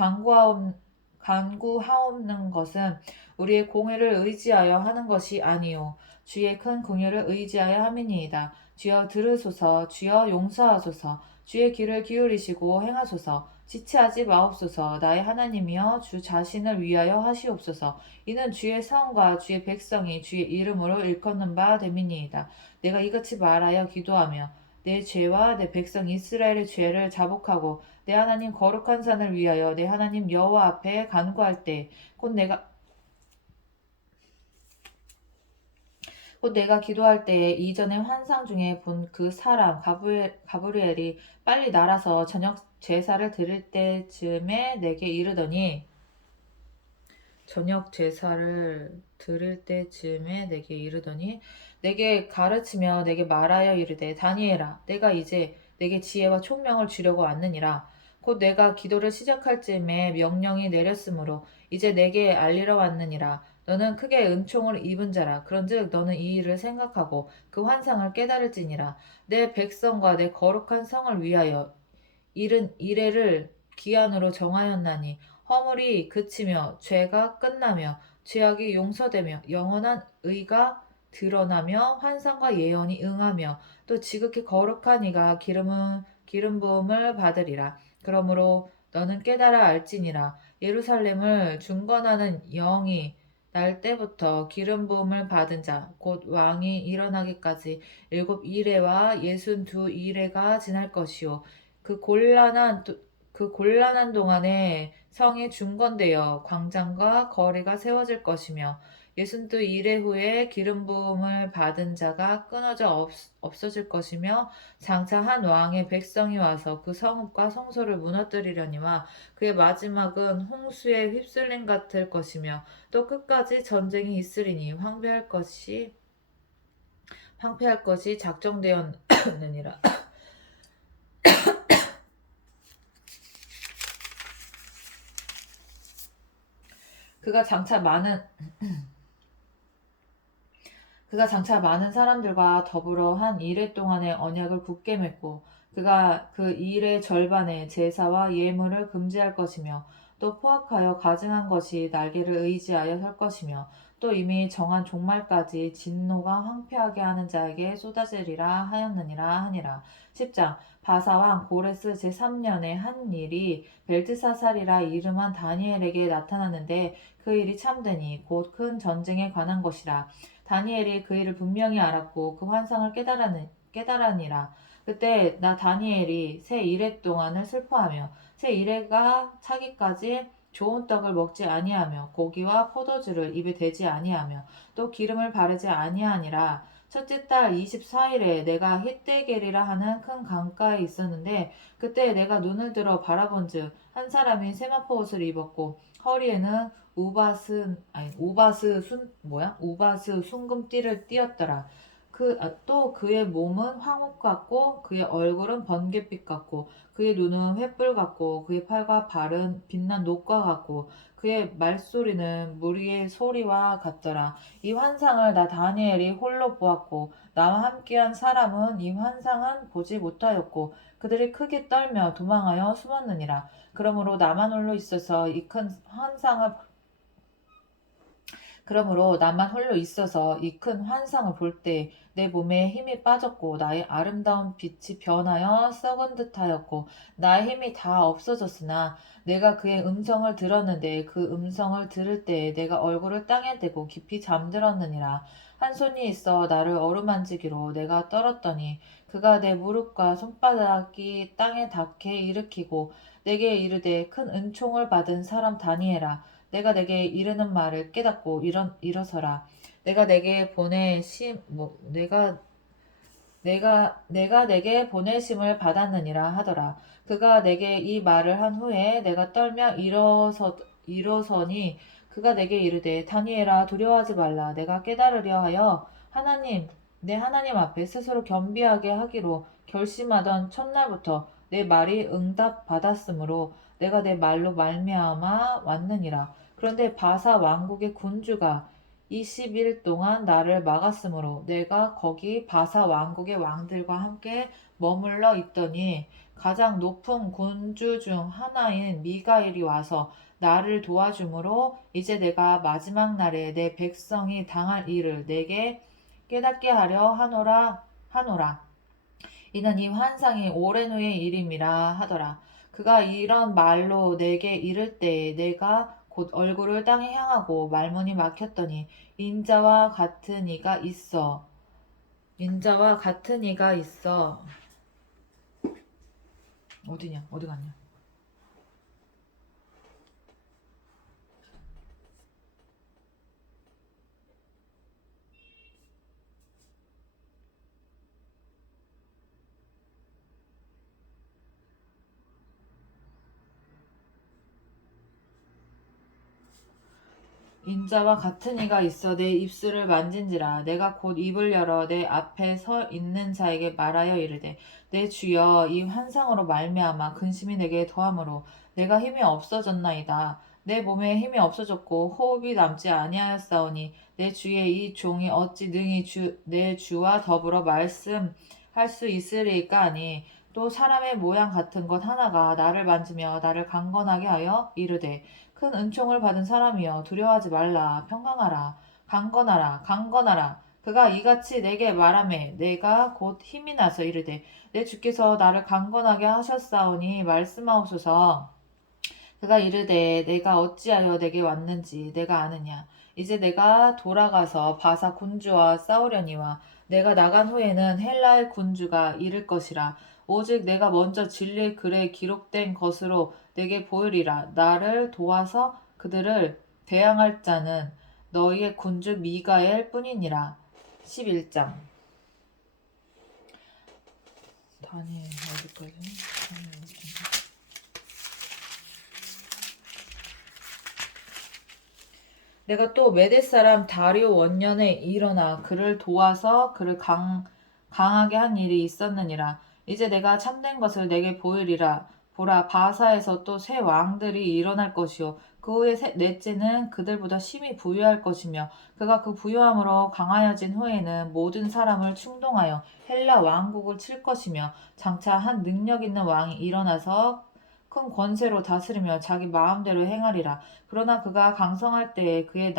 간구하옵는 것은 우리의 공의를 의지하여 하는 것이 아니요 주의 큰 긍휼을 의지하여 함이니이다. 주여 들으소서. 주여 용서하소서. 주의 귀를 기울이시고 행하소서. 지체하지 마옵소서. 나의 하나님이여 주 자신을 위하여 하시옵소서. 이는 주의 성과 주의 백성이 주의 이름으로 일컫는 바 됨이니이다. 내가 이같이 말하여 기도하며 내 죄와 내 백성 이스라엘의 죄를 자복하고 내 하나님 거룩한 산을 위하여 내 하나님 여호와 앞에 간구할 때 곧 곧 내가 기도할 때에 이전에 환상 중에 본 그 사람 가브리엘이 빨리 날아서 저녁 제사를 드릴 때쯤에 내게 이르더니 저녁 제사를 드릴 때쯤에 내게 이르더니 내게 가르치며 내게 말하여 이르되 다니엘아 내가 이제 내게 지혜와 총명을 주려고 왔느니라. 곧 내가 기도를 시작할 즈음에 명령이 내렸으므로 이제 내게 알리러 왔느니라. 너는 크게 은총을 입은 자라. 그런즉 너는 이 일을 생각하고 그 환상을 깨달을지니라. 내 백성과 내 거룩한 성을 위하여 이른 이래를 기한으로 정하였나니 허물이 그치며 죄가 끝나며 죄악이 용서되며 영원한 의가 드러나며 환상과 예언이 응하며 또 지극히 거룩한 이가 기름 부음을 받으리라. 그러므로 너는 깨달아 알지니라. 예루살렘을 중건하는 영이 날 때부터 기름 부음을 받은 자 곧 왕이 일어나기까지 7이레와 62이레가 지날 것이요 그 곤란한 동안에 성이 중건되어 광장과 거리가 세워질 것이며 예순두 이래 후에 기름 부음을 받은 자가 끊어져 없어질 것이며 장차 한 왕의 백성이 와서 그 성읍과 성소를 무너뜨리려니와 그의 마지막은 홍수에 휩쓸림 같을 것이며 또 끝까지 전쟁이 있으리니 황폐할 것이 작정되었느니라. 그가 장차 많은 사람들과 더불어 한 이래 동안의 언약을 굳게 맺고 그가 그 일의 절반에 제사와 예물을 금지할 것이며 또 포악하여 가증한 것이 날개를 의지하여 설 것이며 또 이미 정한 종말까지 진노가 황폐하게 하는 자에게 쏟아지리라 하였느니라 하니라. 10장 바사왕 고레스 제3년에 한 일이 벨트사살이라 이름한 다니엘에게 나타났는데 그 일이 참되니 곧 큰 전쟁에 관한 것이라. 다니엘이 그 일을 분명히 알았고 그 환상을 깨달으니라. 그때 나 다니엘이 새 이래 동안을 슬퍼하며 새 이래가 차기까지 좋은 떡을 먹지 아니하며 고기와 포도주를 입에 대지 아니하며 또 기름을 바르지 아니하니라. 첫째 달 24일에 내가 히데겔이라 하는 큰 강가에 있었는데 그때 내가 눈을 들어 바라본즉 한 사람이 세마포 옷을 입었고 허리에는 우바스 순금띠를 띠었더라. 또 그의 몸은 황옥 같고 그의 얼굴은 번갯빛 같고 그의 눈은 횃불 같고 그의 팔과 발은 빛난 녹과 같고 그의 말소리는 무리의 소리와 같더라. 이 환상을 나 다니엘이 홀로 보았고 나와 함께한 사람은 이 환상은 보지 못하였고 그들이 크게 떨며 도망하여 숨었느니라. 그러므로 나만 홀로 있어서 이 큰 환상을 볼 때 내 몸에 힘이 빠졌고 나의 아름다운 빛이 변하여 썩은 듯하였고 나의 힘이 다 없어졌으나 내가 그의 음성을 들었는데 그 음성을 들을 때에 내가 얼굴을 땅에 대고 깊이 잠들었느니라. 한 손이 있어 나를 어루만지기로 내가 떨었더니 그가 내 무릎과 손바닥이 땅에 닿게 일으키고 내게 이르되 큰 은총을 받은 사람 다니엘아 내가 내게 이르는 말을 깨닫고 일어서라. 내가 내게 내게 보내심을 받았느니라 하더라. 그가 내게 이 말을 한 후에 내가 떨며 일어서니 그가 내게 이르되 다니엘아 두려워하지 말라. 내가 깨달으려 하여 내 하나님 앞에 스스로 겸비하게 하기로 결심하던 첫날부터 내 말이 응답받았으므로 내가 내 말로 말미암아 왔느니라. 그런데 바사 왕국의 군주가 20일 동안 나를 막았으므로 내가 거기 바사 왕국의 왕들과 함께 머물러 있더니 가장 높은 군주 중 하나인 미가엘이 와서 나를 도와주므로 이제 내가 마지막 날에 내 백성이 당할 일을 내게 깨닫게 하려 하노라. 이는 이 환상이 오랜 후의 일임이라 하더라. 그가 이런 말로 내게 이를 때에 내가 곧 얼굴을 땅에 향하고 말문이 막혔더니 인자와 같은 이가 있어 어디 갔냐? 인자와 같은 이가 있어 내 입술을 만진지라. 내가 곧 입을 열어 내 앞에 서 있는 자에게 말하여 이르되, 내 주여, 이 환상으로 말미암아 근심이 내게 더함으로 내가 힘이 없어졌나이다. 내 몸에 힘이 없어졌고 호흡이 남지 아니하였사오니 내 주의 이 종이 어찌 능히 내 주와 더불어 말씀할 수 있으리까 하니, 또 사람의 모양 같은 것 하나가 나를 만지며 나를 강건하게 하여 이르되, 큰 은총을 받은 사람이여 두려워하지 말라. 평강하라. 강건하라. 강건하라. 그가 이같이 내게 말하매 내가 곧 힘이 나서 이르되, 내 주께서 나를 강건하게 하셨사오니 말씀하옵소서. 그가 이르되, 내가 어찌하여 내게 왔는지 내가 아느냐. 이제 내가 돌아가서 바사 군주와 싸우려니와 내가 나간 후에는 헬라의 군주가 이를 것이라. 오직 내가 먼저 진리의 글에 기록된 것으로 내게 보이리라. 나를 도와서 그들을 대항할 자는 너희의 군주 미가엘 뿐이니라. 11장. 다니엘 어디까지? 다니엘 어디까지? 내가 또 메대 사람 다리오 원년에 일어나 그를 도와서 그를 강하게 한 일이 있었느니라. 이제 내가 참된 것을 내게 보이리라. 보라, 바사에서 또 새 왕들이 일어날 것이요 그 후에 넷째는 그들보다 심히 부유할 것이며, 그가 그 부유함으로 강하여진 후에는 모든 사람을 충동하여 헬라 왕국을 칠 것이며, 장차 한 능력 있는 왕이 일어나서 큰 권세로 다스리며 자기 마음대로 행하리라. 그러나 그가 강성할 때에 그의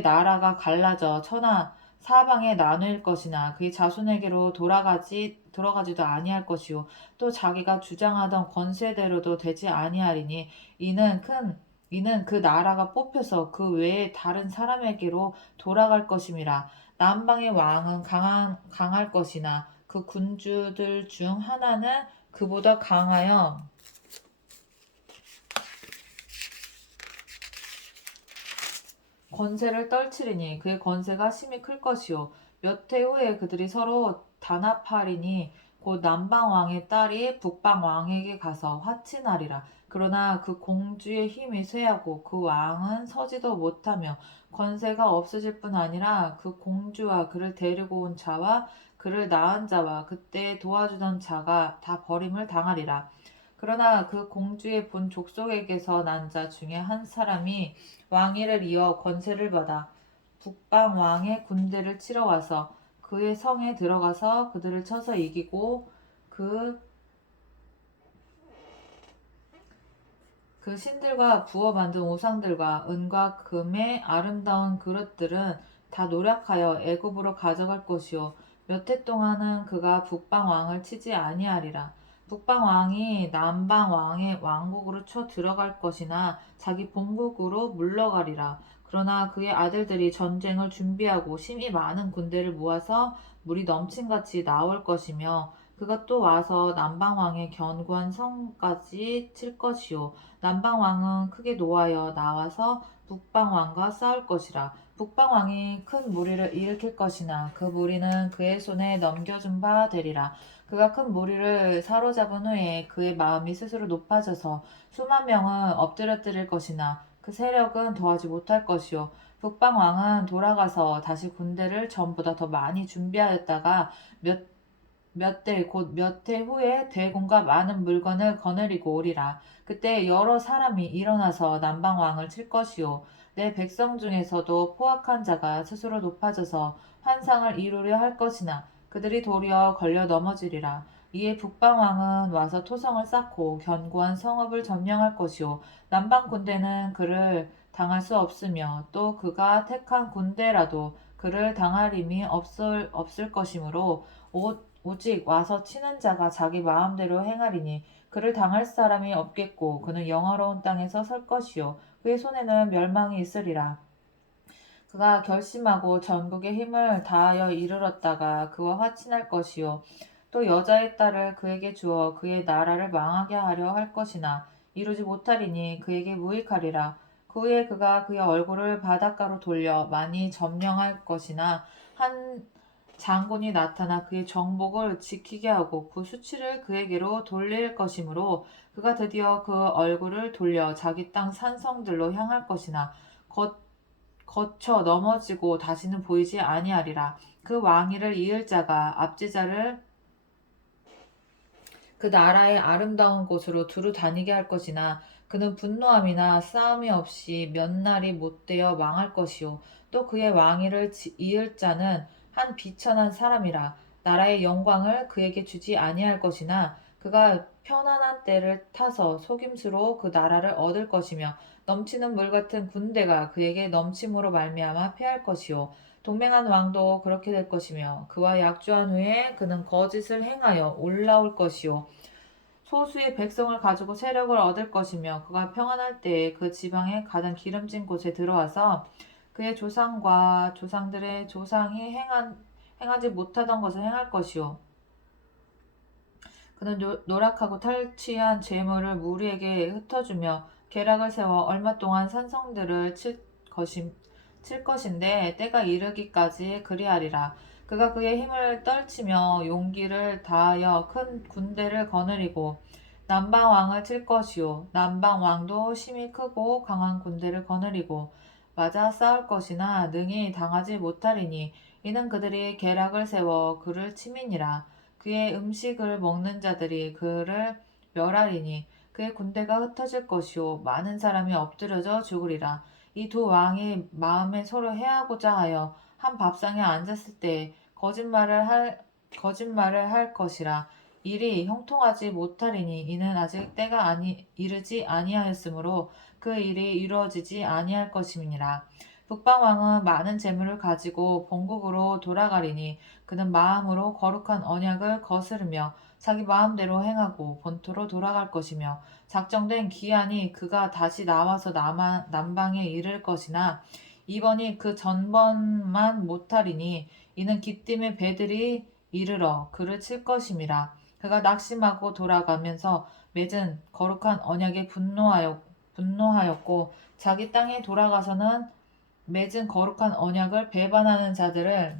나라가 갈라져 천하 사방에 나눌 것이나 그의 자손에게로 돌아가지도 아니할 것이요 또 자기가 주장하던 권세대로도 되지 아니하리니, 이는 그 나라가 뽑혀서 그 외에 다른 사람에게로 돌아갈 것임이라. 남방의 왕은 강할 것이나 그 군주들 중 하나는 그보다 강하여 권세를 떨치리니 그의 권세가 심히 클 것이요 몇 해 후에 그들이 서로 단합하리니 곧 남방 왕의 딸이 북방 왕에게 가서 화친하리라. 그러나 그 공주의 힘이 쇠하고 그 왕은 서지도 못하며 권세가 없어질 뿐 아니라 그 공주와 그를 데리고 온 자와 그를 낳은 자와 그때 도와주던 자가 다 버림을 당하리라. 그러나 그 공주의 본 족속에게서 난 자 중에 한 사람이 왕위를 이어 권세를 받아 북방 왕의 군대를 치러 와서 그의 성에 들어가서 그들을 쳐서 이기고 그 신들과 부어 만든 우상들과 은과 금의 아름다운 그릇들은 다 노력하여 애굽으로 가져갈 것이요 몇 해 동안은 그가 북방 왕을 치지 아니하리라. 북방 왕이 남방 왕의 왕국으로 쳐 들어갈 것이나 자기 본국으로 물러가리라. 그러나 그의 아들들이 전쟁을 준비하고 심히 많은 군대를 모아서 물이 넘친같이 나올 것이며, 그가 또 와서 남방 왕의 견고한 성까지 칠 것이요 남방 왕은 크게 노하여 나와서 북방 왕과 싸울 것이라. 북방 왕이 큰 무리를 일으킬 것이나 그 무리는 그의 손에 넘겨준 바 되리라. 그가 큰 무리를 사로잡은 후에 그의 마음이 스스로 높아져서 수만 명은 엎드려뜨릴 것이나 그 세력은 더하지 못할 것이요 북방 왕은 돌아가서 다시 군대를 전보다 더 많이 준비하였다가 곧 몇 해 후에 대군과 많은 물건을 거느리고 오리라. 그때 여러 사람이 일어나서 남방 왕을 칠 것이요 내 백성 중에서도 포악한 자가 스스로 높아져서 환상을 이루려 할 것이나 그들이 도리어 걸려 넘어지리라. 이에 북방 왕은 와서 토성을 쌓고 견고한 성읍을 점령할 것이요 남방 군대는 그를 당할 수 없으며 또 그가 택한 군대라도 그를 당할 힘이 없을 것이므로 오직 와서 치는 자가 자기 마음대로 행하리니 그를 당할 사람이 없겠고 그는 영화로운 땅에서 설 것이요 그의 손에는 멸망이 있으리라. 그가 결심하고 전국의 힘을 다하여 이르렀다가 그와 화친할 것이요 또 여자의 딸을 그에게 주어 그의 나라를 망하게 하려 할 것이나 이루지 못하리니 그에게 무익하리라. 그 후에 그가 그의 얼굴을 바닷가로 돌려 많이 점령할 것이나 한 장군이 나타나 그의 정복을 지키게 하고 그 수치를 그에게로 돌릴 것이므로 그가 드디어 그 얼굴을 돌려 자기 땅 산성들로 향할 것이나 거쳐 넘어지고 다시는 보이지 아니하리라. 그 왕위를 이을 자가 압제자를 그 나라의 아름다운 곳으로 두루 다니게 할 것이나 그는 분노함이나 싸움이 없이 몇 날이 못되어 망할 것이요 또 그의 왕위를 이을 자는 한 비천한 사람이라 나라의 영광을 그에게 주지 아니할 것이나 그가 편안한 때를 타서 속임수로 그 나라를 얻을 것이며 넘치는 물 같은 군대가 그에게 넘침으로 말미암아 패할 것이요 동맹한 왕도 그렇게 될 것이며 그와 약조한 후에 그는 거짓을 행하여 올라올 것이요 소수의 백성을 가지고 세력을 얻을 것이며 그가 평안할 때에 그 지방의 가장 기름진 곳에 들어와서 그의 조상과 조상들의 조상이 행하지 못하던 것을 행할 것이요 그는 노력하고 탈취한 재물을 무리에게 흩어주며 계략을 세워 얼마 동안 산성들을 칠 것인데 때가 이르기까지 그리하리라. 그가 그의 힘을 떨치며 용기를 다하여 큰 군대를 거느리고 남방 왕을 칠 것이요 남방 왕도 힘이 크고 강한 군대를 거느리고 맞아 싸울 것이나 능히 당하지 못하리니 이는 그들이 계략을 세워 그를 치민이라. 그의 음식을 먹는 자들이 그를 멸하리니 그의 군대가 흩어질 것이요 많은 사람이 엎드려져 죽으리라. 이 두 왕이 마음에 서로 해하고자 하여 한 밥상에 앉았을 때 거짓말을 할 것이라. 일이 형통하지 못하리니 이는 아직 때가 이르지 아니하였으므로 그 일이 이루어지지 아니할 것임이니라. 북방 왕은 많은 재물을 가지고 본국으로 돌아가리니 그는 마음으로 거룩한 언약을 거스르며 자기 마음대로 행하고 본토로 돌아갈 것이며 작정된 기한이 그가 다시 나와서 남방에 이를 것이나 이번이 그 전번만 못하리니 이는 기띔의 배들이 이르러 그를 칠 것임이라. 그가 낙심하고 돌아가면서 맺은 거룩한 언약에 분노하였고 자기 땅에 돌아가서는 맺은 거룩한 언약을 배반하는 자들을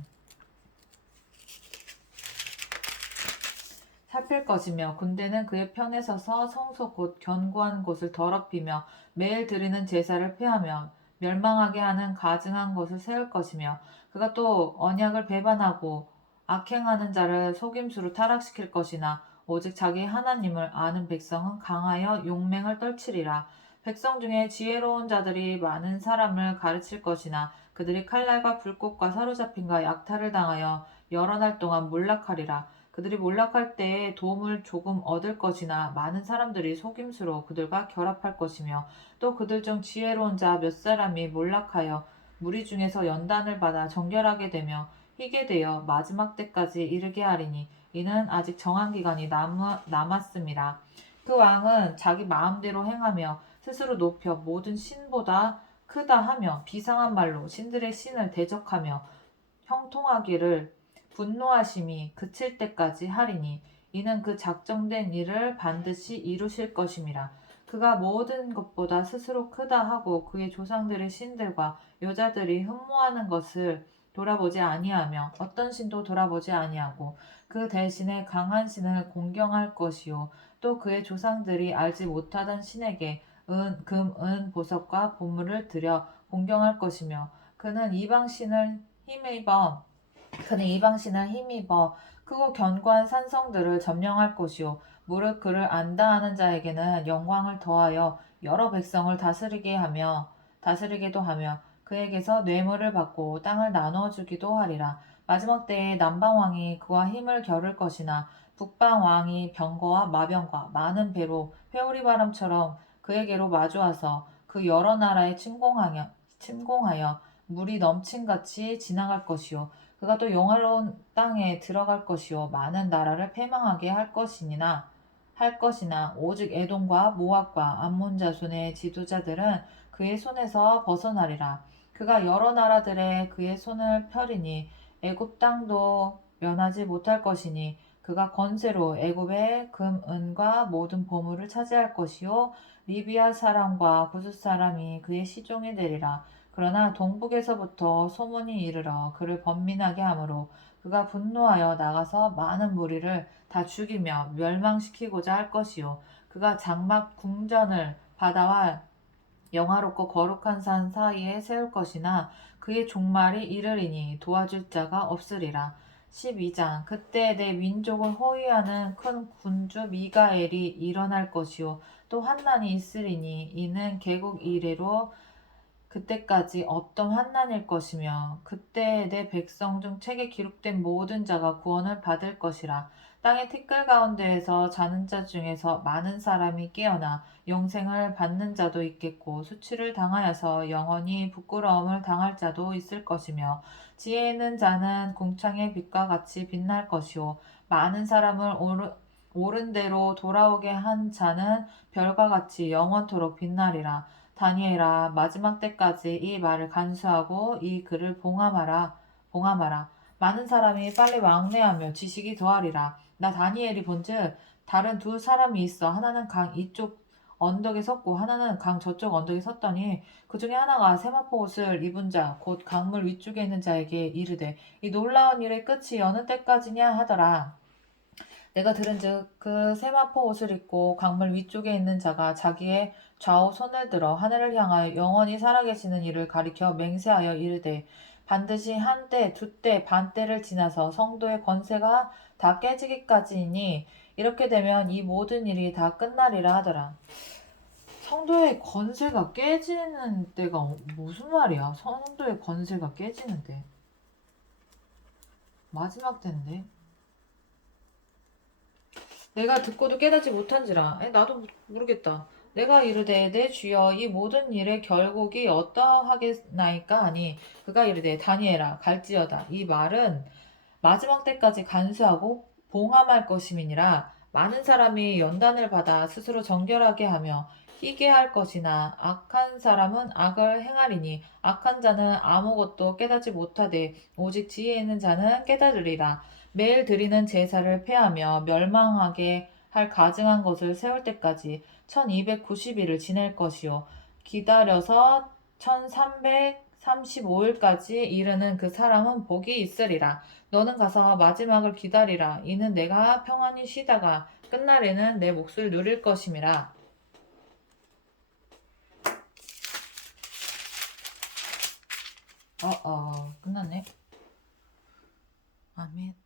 살필 것이며 군대는 그의 편에 서서 성소 곧 견고한 곳을 더럽히며 매일 드리는 제사를 폐하며 멸망하게 하는 가증한 것을 세울 것이며 그가 또 언약을 배반하고 악행하는 자를 속임수로 타락시킬 것이나 오직 자기 하나님을 아는 백성은 강하여 용맹을 떨치리라. 백성 중에 지혜로운 자들이 많은 사람을 가르칠 것이나 그들이 칼날과 불꽃과 사로잡힘과 약탈을 당하여 여러 날 동안 몰락하리라. 그들이 몰락할 때에 도움을 조금 얻을 것이나 많은 사람들이 속임수로 그들과 결합할 것이며 또 그들 중 지혜로운 자 몇 사람이 몰락하여 무리 중에서 연단을 받아 정결하게 되며 희게 되어 마지막 때까지 이르게 하리니 이는 아직 정한 기간이 남았음이라. 그 왕은 자기 마음대로 행하며 스스로 높여 모든 신보다 크다 하며 비상한 말로 신들의 신을 대적하며 형통하기를 분노하심이 그칠 때까지 하리니 이는 그 작정된 일을 반드시 이루실 것임이라. 그가 모든 것보다 스스로 크다 하고 그의 조상들의 신들과 여자들이 흠모하는 것을 돌아보지 아니하며 어떤 신도 돌아보지 아니하고 그 대신에 강한 신을 공경할 것이요 또 그의 조상들이 알지 못하던 신에게 보석과 보물을 들여 공경할 것이며 그는 이방 신을 힘입어 크고 견고한 산성들을 점령할 것이요 무릇 그를 안다 하는 자에게는 영광을 더하여 여러 백성을 다스리게도 하며 그에게서 뇌물을 받고 땅을 나누어 주기도 하리라. 마지막 때에 남방 왕이 그와 힘을 겨룰 것이나 북방 왕이 병거와 마병과 많은 배로 회오리 바람처럼 그에게로 마주와서 그 여러 나라에 침공하여 물이 넘친같이 지나갈 것이요 그가 또 영화로운 땅에 들어갈 것이요 많은 나라를 패망하게 할 것이나 오직 에돔과 모압과 암몬 자손의 지도자들은 그의 손에서 벗어나리라. 그가 여러 나라들의 그의 손을 펴리니 애굽 땅도 면하지 못할 것이니 그가 권세로 애굽의 금, 은과 모든 보물을 차지할 것이요 리비아 사람과 구스 사람이 그의 시종이 되리라. 그러나 동북에서부터 소문이 이르러 그를 번민하게 하므로 그가 분노하여 나가서 많은 무리를 다 죽이며 멸망시키고자 할 것이요 그가 장막 궁전을 바다와 영화롭고 거룩한 산 사이에 세울 것이나 그의 종말이 이르리니 도와줄 자가 없으리라. 12장 그때 내 민족을 호위하는 큰 군주 미가엘이 일어날 것이요 또 환난이 있으리니 이는 개국 이래로 그때까지 없던 환난일 것이며 그때 내 백성 중 책에 기록된 모든 자가 구원을 받을 것이라. 땅의 티끌 가운데에서 자는 자 중에서 많은 사람이 깨어나 영생을 받는 자도 있겠고 수치를 당하여서 영원히 부끄러움을 당할 자도 있을 것이며 지혜 있는 자는 궁창의 빛과 같이 빛날 것이요 많은 사람을 옳은 대로 돌아오게 한 자는 별과 같이 영원토록 빛나리라. 다니엘아 마지막 때까지 이 말을 간수하고 이 글을 봉함하라. 많은 사람이 빨리 왕래하며 지식이 더하리라. 나 다니엘이 본즉 다른 두 사람이 있어 하나는 강 이쪽 언덕에 섰고 하나는 강 저쪽 언덕에 섰더니 그 중에 하나가 세마포 옷을 입은 자 곧 강물 위쪽에 있는 자에게 이르되 이 놀라운 일의 끝이 어느 때까지냐 하더라. 내가 들은즉 그 세마포 옷을 입고 강물 위쪽에 있는 자가 자기의 좌우 손을 들어 하늘을 향하여 영원히 살아계시는 이를 가리켜 맹세하여 이르되 반드시 한 때, 두 때, 반 때를 지나서 성도의 권세가 다 깨지기까지이니 이렇게 되면 이 모든 일이 다 끝나리라 하더라. 성도의 권세가 깨지는 때가 무슨 말이야? 성도의 권세가 깨지는데 마지막 때인데. 내가 듣고도 깨닫지 못한지라. 나도 모르겠다. 내가 이르되 내 주여 이 모든 일의 결국이 어떠하겠나이까 하니 그가 이르되 다니엘아 갈지어다. 이 말은 마지막 때까지 간수하고 봉함할 것임이니라. 많은 사람이 연단을 받아 스스로 정결하게 하며 희게 할 것이나 악한 사람은 악을 행하리니 악한 자는 아무것도 깨닫지 못하되 오직 지혜 있는 자는 깨달으리라. 매일 드리는 제사를 폐하며 멸망하게 할 가증한 것을 세울 때까지 1290일을 지낼 것이요 기다려서 1335일까지 이르는 그 사람은 복이 있으리라. 너는 가서 마지막을 기다리라. 이는 내가 평안히 쉬다가 끝날에는 내 몫을 누릴 것임이라. 끝났네. 아멘.